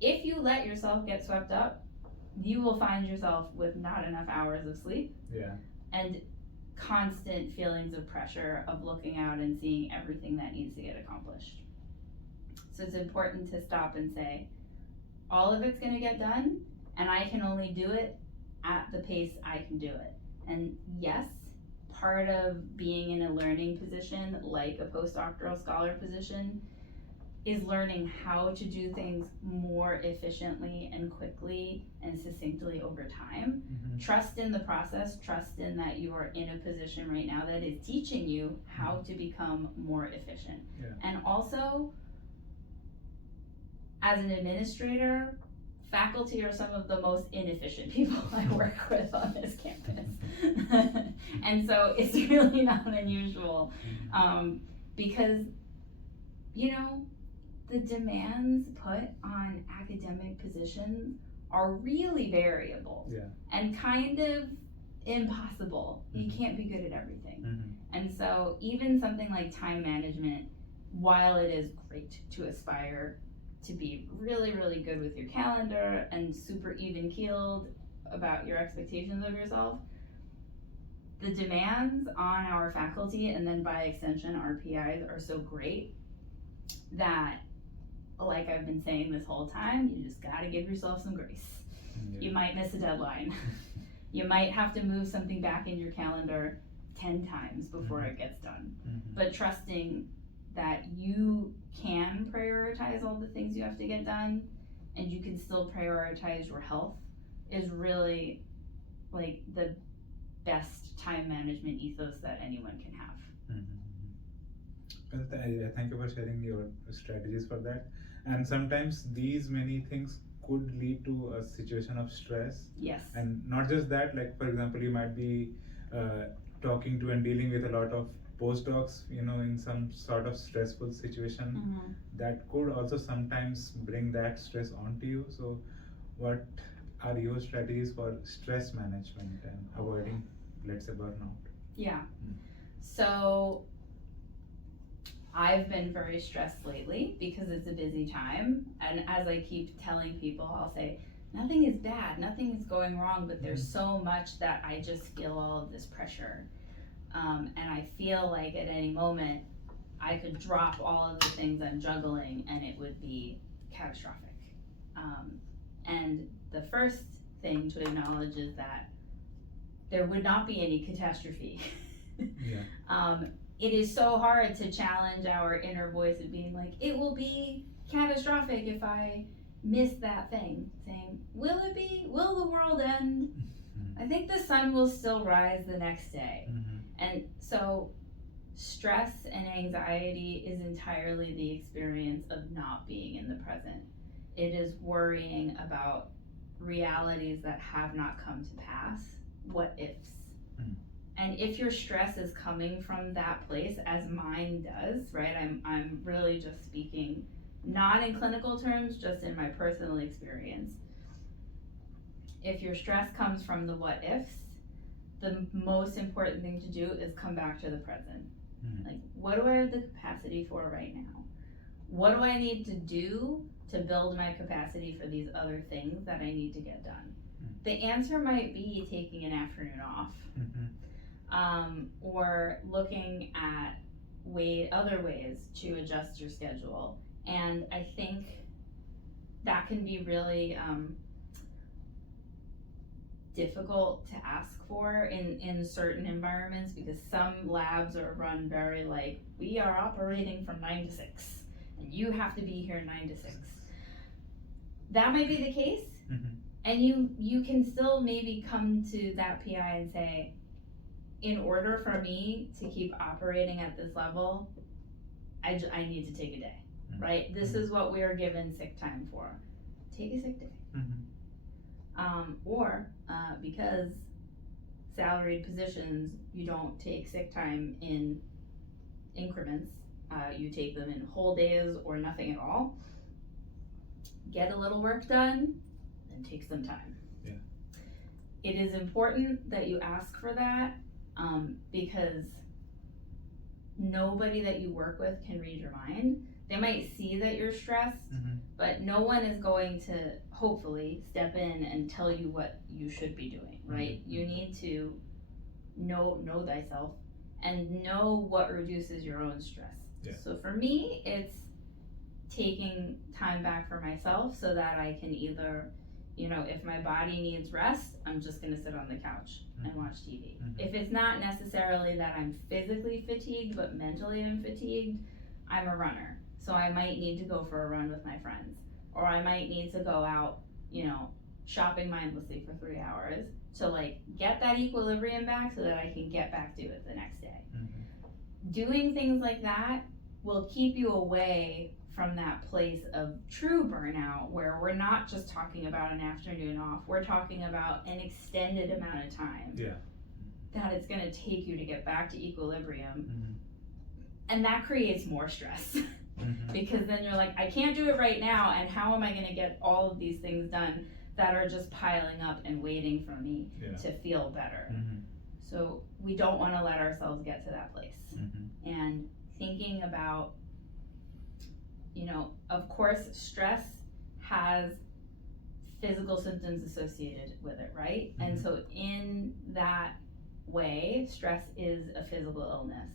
If you let yourself get swept up, you will find yourself with not enough hours of sleep, and constant feelings of pressure of looking out and seeing everything that needs to get accomplished. So it's important to stop and say, all of it's gonna get done, and I can only do it at the pace I can do it. And yes, part of being in a learning position, like a postdoctoral scholar position, is learning how to do things more efficiently and quickly and succinctly over time. Trust in the process, trust in that you are in a position right now that is teaching you how to become more efficient. And also, as an administrator, faculty are some of the most inefficient people I work with on this campus. And so it's really not unusual, because, you know, the demands put on academic positions are really variable and kind of impossible. You can't be good at everything. And so even something like time management while it is great to aspire to be really, really good with your calendar and super even keeled about your expectations of yourself, the demands on our faculty and then by extension our PIs are so great that, like I've been saying this whole time, you just gotta give yourself some grace. You might miss a deadline. You might have to move something back in your calendar 10 times before it gets done. But trusting that you can prioritize all the things you have to get done and you can still prioritize your health is really like the best time management ethos that anyone can have. Well, thank you for sharing your strategies for that. And sometimes these many things could lead to a situation of stress. Yes. And not just that, like for example, you might be talking to and dealing with a lot of postdocs, in some sort of stressful situation that could also sometimes bring that stress onto you. So what are your strategies for stress management and avoiding, let's say, burnout? Yeah. So I've been very stressed lately because it's a busy time, and as I keep telling people, I'll say nothing is bad, nothing is going wrong, but there's so much that I just feel all of this pressure. And I feel like at any moment I could drop all of the things I'm juggling and it would be catastrophic. And the first thing to acknowledge is that there would not be any catastrophe. It is so hard to challenge our inner voice of being like, it will be catastrophic if I miss that thing. Saying, will it be? Will the world end? I think the sun will still rise the next day. And so stress and anxiety is entirely the experience of not being in the present. It is worrying about realities that have not come to pass, what ifs. And if your stress is coming from that place, as mine does, right? I'm really just speaking not in clinical terms, just in my personal experience. If your stress comes from the what ifs, the most important thing to do is come back to the present. Like, what do I have the capacity for right now? What do I need to do to build my capacity for these other things that I need to get done? The answer might be taking an afternoon off, or looking at other ways to adjust your schedule. And I think that can be really difficult to ask for in certain environments, because some labs are run very like, we are operating from 9 to 6 and you have to be here 9 to 6. That might be the case, and you can still maybe come to that PI and say, in order for me to keep operating at this level, I need to take a day, right? This is what we are given sick time for. Take a sick day. Or because salaried positions, you don't take sick time in increments, you take them in whole days or nothing at all. Get a little work done and take some time. Yeah. It is important that you ask for that, because nobody that you work with can read your mind. They might see that you're stressed, but no one is going to hopefully step in and tell you what you should be doing, right? You need to know thyself and know what reduces your own stress. Yeah. So for me, it's taking time back for myself so that I can either, if my body needs rest, I'm just gonna sit on the couch and watch TV. If it's not necessarily that I'm physically fatigued, but mentally I'm fatigued, I'm a runner. So I might need to go for a run with my friends, or I might need to go out, shopping mindlessly for 3 hours to get that equilibrium back so that I can get back to it the next day. Doing things like that will keep you away from that place of true burnout, where we're not just talking about an afternoon off, we're talking about an extended amount of time that it's gonna take you to get back to equilibrium. And that creates more stress. Because then you're like, I can't do it right now, and how am I going to get all of these things done that are just piling up and waiting for me to feel better? So we don't want to let ourselves get to that place. And thinking about of course, stress has physical symptoms associated with it, right? And so in that way, stress is a physical illness.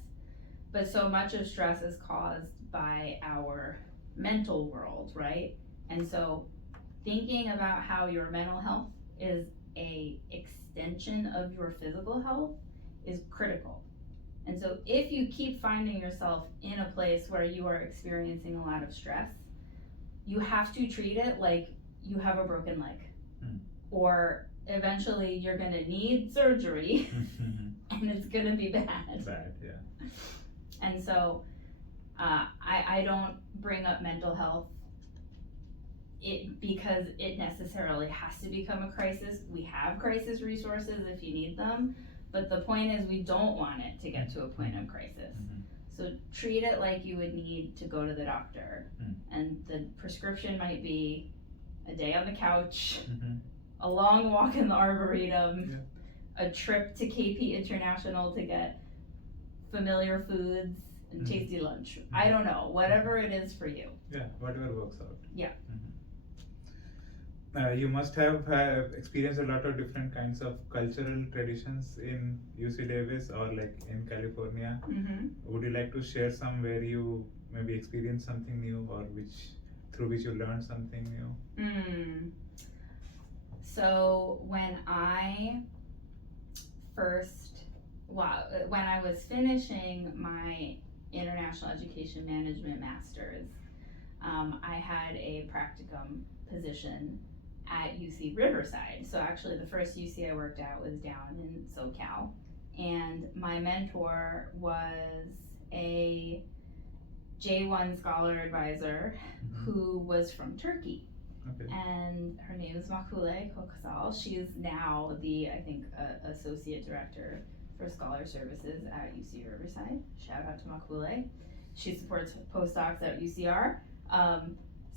But so much of stress is caused by our mental world, right? And so thinking about how your mental health is a extension of your physical health is critical. And so if you keep finding yourself in a place where you are experiencing a lot of stress, you have to treat it like you have a broken leg. Or eventually you're gonna need surgery and it's gonna be bad. Bad, yeah. And so I don't bring up mental health because it necessarily has to become a crisis. We have crisis resources if you need them, but the point is we don't want it to get to a point of crisis. So treat it like you would need to go to the doctor, and the prescription might be a day on the couch, a long walk in the Arboretum, a trip to KP International to get familiar foods and tasty lunch. I don't know, whatever it is for you. Yeah, whatever works out. Yeah. You must have experienced a lot of different kinds of cultural traditions in UC Davis or like in California. Would you like to share some where you maybe experienced something new, or through which you learned something new? So when I was finishing my international education management master's, I had a practicum position at UC Riverside. So actually the first UC I worked at was down in SoCal, and my mentor was a J1 scholar advisor who was from Turkey. Okay. And her name is Makule Kokasal. She is now the, I think, Associate Director for Scholar Services at UC Riverside. Shout out to Makule. She supports postdocs at UCR.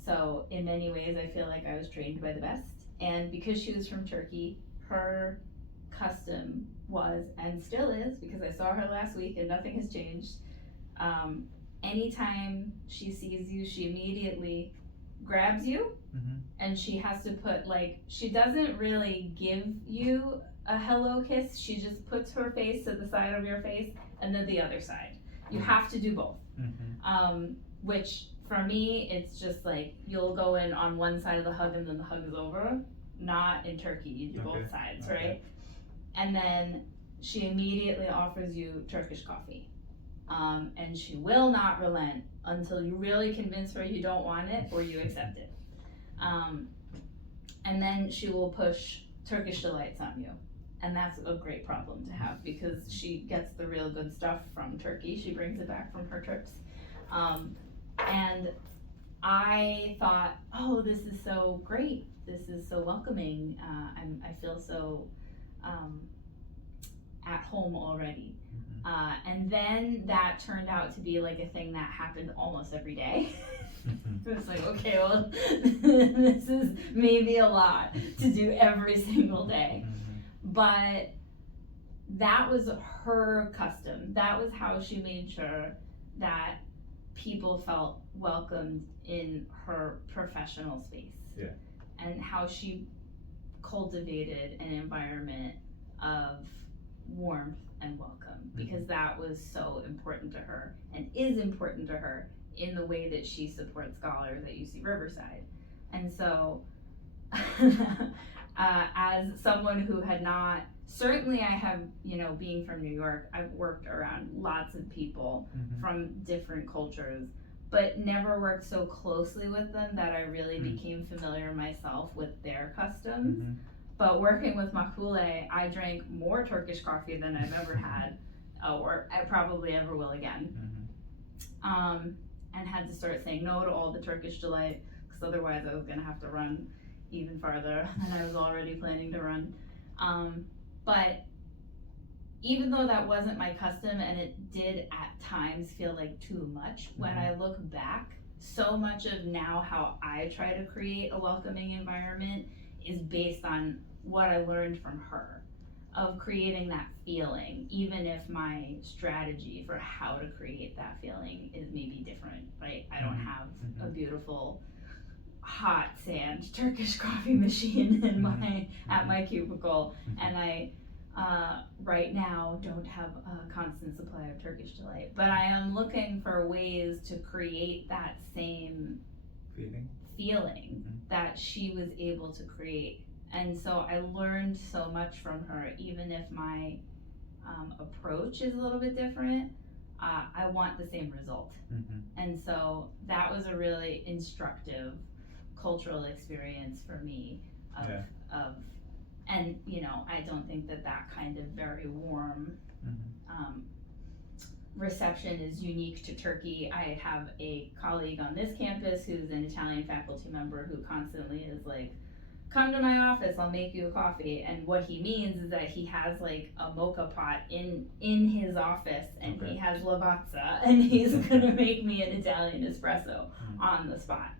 So in many ways, I feel like I was trained by the best. And because she was from Turkey, her custom was, and still is, because I saw her last week and nothing has changed, anytime she sees you, she immediately grabs you, and she has to put, she doesn't really give you a hello kiss, she just puts her face to the side of your face and then the other side. You have to do both. Which for me, it's just like you'll go in on one side of the hug and then the hug is over. Not in Turkey, you do both sides, right? And then she immediately offers you Turkish coffee. And she will not relent until you really convince her you don't want it or you accept it. And then she will push Turkish delights on you. And that's a great problem to have because she gets the real good stuff from Turkey. She brings it back from her trips. And I thought, oh, this is so great. This is so welcoming. I feel so at home already. And then that turned out to be like a thing that happened almost every day. It was like, okay, well, this is maybe a lot to do every single day. But that was her custom. That was how she made sure that people felt welcomed in her professional space. Yeah. And how she cultivated an environment of warmth and welcome, because that was so important to her and is important to her in the way that she supports scholars at UC Riverside. And so as someone who had not, certainly I have, being from New York, I've worked around lots of people from different cultures, but never worked so closely with them that I really became familiar myself with their customs. But working with Makule, I drank more Turkish coffee than I've ever had, or I probably ever will again. And had to start saying no to all the Turkish delight, because otherwise I was gonna have to run even farther than I was already planning to run. But even though that wasn't my custom, and it did at times feel like too much, when I look back, so much of now how I try to create a welcoming environment is based on what I learned from her. of creating that feeling, even if my strategy for how to create that feeling is maybe different, right? I don't have a beautiful hot sand Turkish coffee machine in at my cubicle, and I right now don't have a constant supply of Turkish Delight, but I am looking for ways to create that same feeling that she was able to create. And so I learned so much from her, even if my approach is a little bit different. I want the same result. And so that was a really instructive cultural experience for me of and I don't think that kind of very warm reception is unique to Turkey. I have a colleague on this campus who's an Italian faculty member who constantly is like, come to my office, I'll make you a coffee. And what he means is that he has like a mocha pot in his office, and he has Lavazza, and he's gonna make me an Italian espresso on the spot.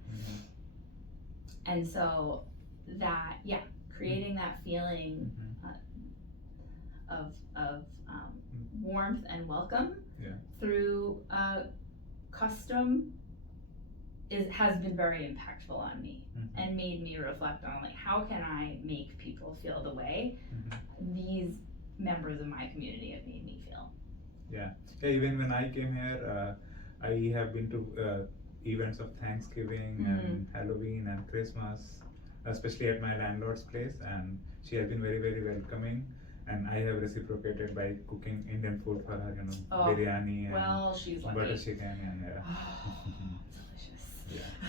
And so that, creating that feeling of warmth and welcome through custom has been very impactful on me and made me reflect on like, how can I make people feel the way these members of my community have made me feel. Even when I came here, I have been to events of Thanksgiving and Halloween and Christmas, especially at my landlord's place, and she has been very, very welcoming, and I have reciprocated by cooking Indian food for her, biryani and she's lucky. Butter chicken and delicious.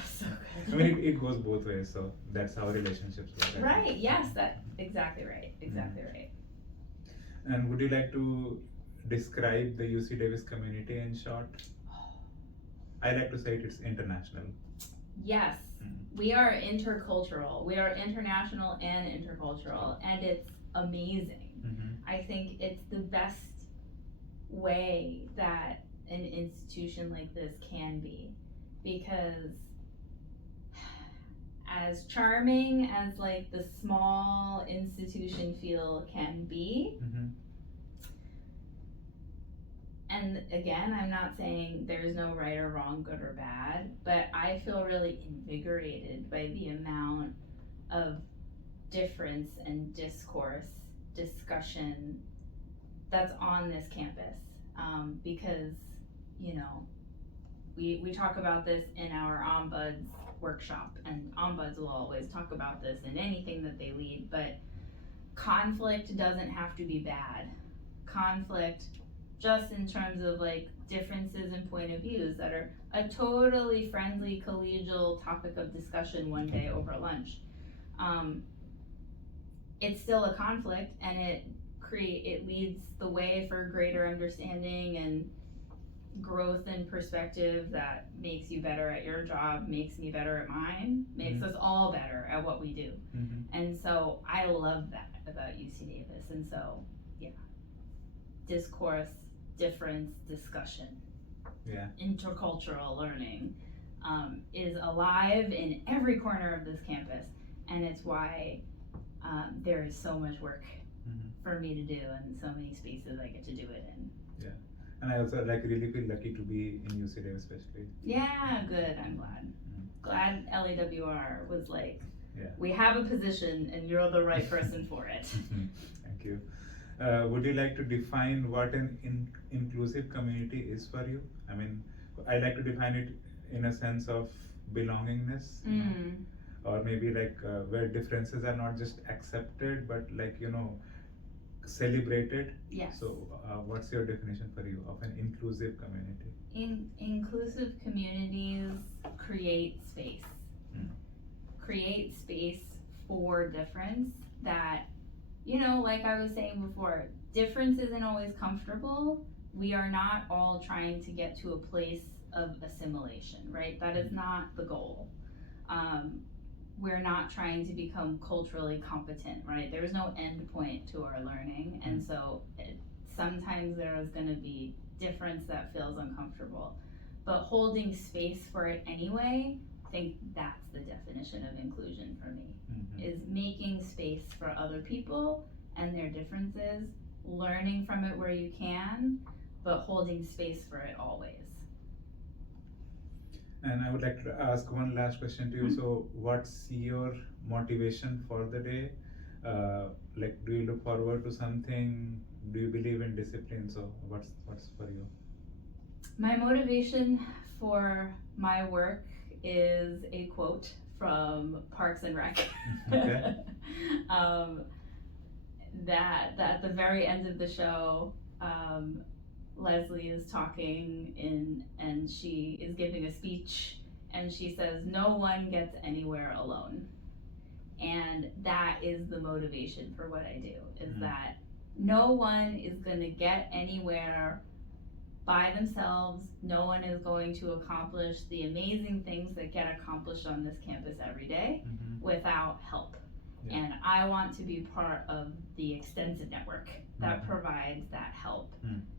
So good. I mean, it goes both ways, so that's how relationships work. Right, yes, that's exactly right, right. And would you like to describe the UC Davis community in short? I like to say it's international. Yes, we are intercultural. We are international and intercultural, and it's amazing. I think it's the best way that an institution like this can be, because as charming as like the small institution feel can be, and again, I'm not saying there's no right or wrong, good or bad, but I feel really invigorated by the amount of difference and discussion that's on this campus. Because, we talk about this in our Ombuds workshop, and Ombuds will always talk about this in anything that they lead, but conflict doesn't have to be bad. Conflict, just in terms of like differences in point of views that are a totally friendly, collegial topic of discussion one day over lunch. It's still a conflict, and it leads the way for greater understanding and growth and perspective that makes you better at your job, makes me better at mine, makes us all better at what we do. And so I love that about UC Davis. And so, discourse, difference, discussion, intercultural learning is alive in every corner of this campus, and it's why there is so much work for me to do and so many spaces I get to do it in. And I also really feel lucky to be in UC Davis especially. Yeah, good, I'm glad. Glad LAWR was like, we have a position and you're the right person for it. Thank you. Would you like to define what an inclusive community is for you? I mean, I like to define it in a sense of belongingness, or maybe like where differences are not just accepted, but like, celebrated. Yes. So what's your definition for you of an inclusive community? Inclusive communities create space. Create space for difference that, like I was saying before, difference isn't always comfortable. We are not all trying to get to a place of assimilation, right? That is not the goal. We're not trying to become culturally competent, right? There is no end point to our learning, and so sometimes there is going to be difference that feels uncomfortable. But holding space for it anyway, I think that's the definition of inclusion for me, is making space for other people and their differences, learning from it where you can, but holding space for it always. And I would like to ask one last question to you. So, what's your motivation for the day? Like, do you look forward to something? Do you believe in discipline? So, what's for you? My motivation for my work is a quote from Parks and Rec. Okay. That at the very end of the show, Leslie is talking and she is giving a speech, and she says, "No one gets anywhere alone." And that is the motivation for what I do, is that no one is gonna get anywhere by themselves. No one is going to accomplish the amazing things that get accomplished on this campus every day without help. Yeah. And I want to be part of the extensive network that provides that help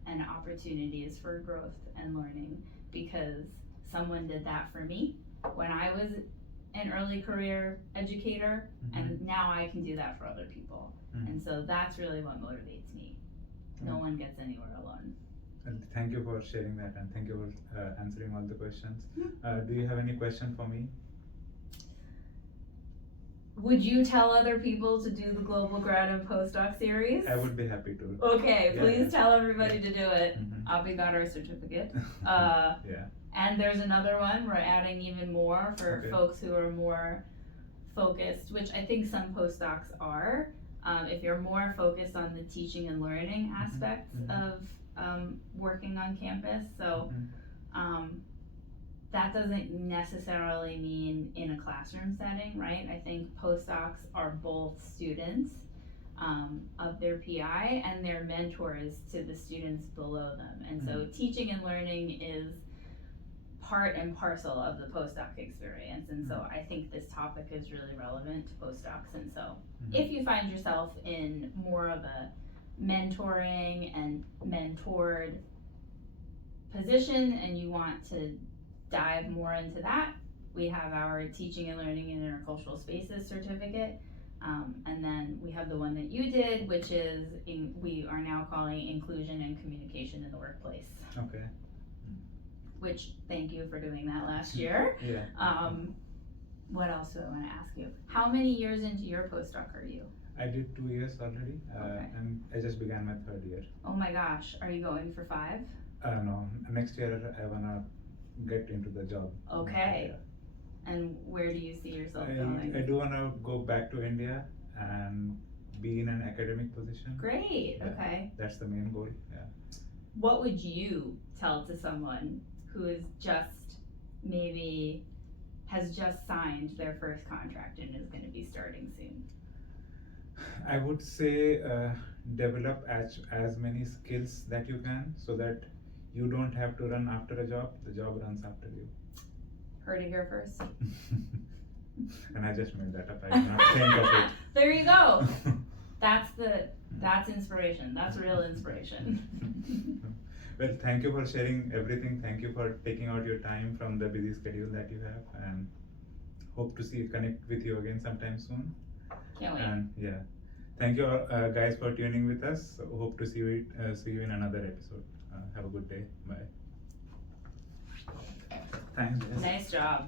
and opportunities for growth and learning, because someone did that for me when I was an early career educator, and now I can do that for other people. And so that's really what motivates me. No one gets anywhere alone. And thank you for sharing that, and thank you for answering all the questions. Do you have any question for me? Would you tell other people to do the Global Grad and Postdoc series? I would be happy to. Okay, Yeah, please yeah. tell everybody to do it. Abhi got our certificate. Yeah. And there's another one, we're adding even more for Okay. folks who are more focused, which I think some postdocs are. If you're more focused on the teaching and learning aspects of working on campus. So that doesn't necessarily mean in a classroom setting, right? I think postdocs are both students of their PI and they're mentors to the students below them. And so teaching and learning is part and parcel of the postdoc experience. And so I think this topic is really relevant to postdocs. And so if you find yourself in more of a mentoring and mentored position and you want to dive more into that, we have our Teaching and Learning in Intercultural Spaces certificate. And then we have the one that you did, which is we are now calling Inclusion and Communication in the Workplace. Okay. Which, thank you for doing that last year. Yeah. What else do I want to ask you? How many years into your postdoc are you? I did 2 years already, Okay. and I just began my 3rd year. Oh my gosh, are you going for 5? No, next year I wanna get into the job. Okay. Yeah. And where do you see yourself going? I do wanna go back to India and be in an academic position. Great, Yeah. okay. That's the main goal. Yeah. What would you tell to someone who is just maybe has just signed their first contract and is going to be starting soon? I would say develop as many skills that you can, so that you don't have to run after a job, the job runs after you. Heard it here first. And I just made that up, I did not think of it. There you go. That's inspiration. That's real inspiration. Well, thank you for sharing everything. Thank you for taking out your time from the busy schedule that you have, and hope to connect with you again sometime soon. Can't wait. And yeah, thank you guys for tuning with us. Hope to see you in another episode. Have a good day. Bye. Thanks, guys. Nice job.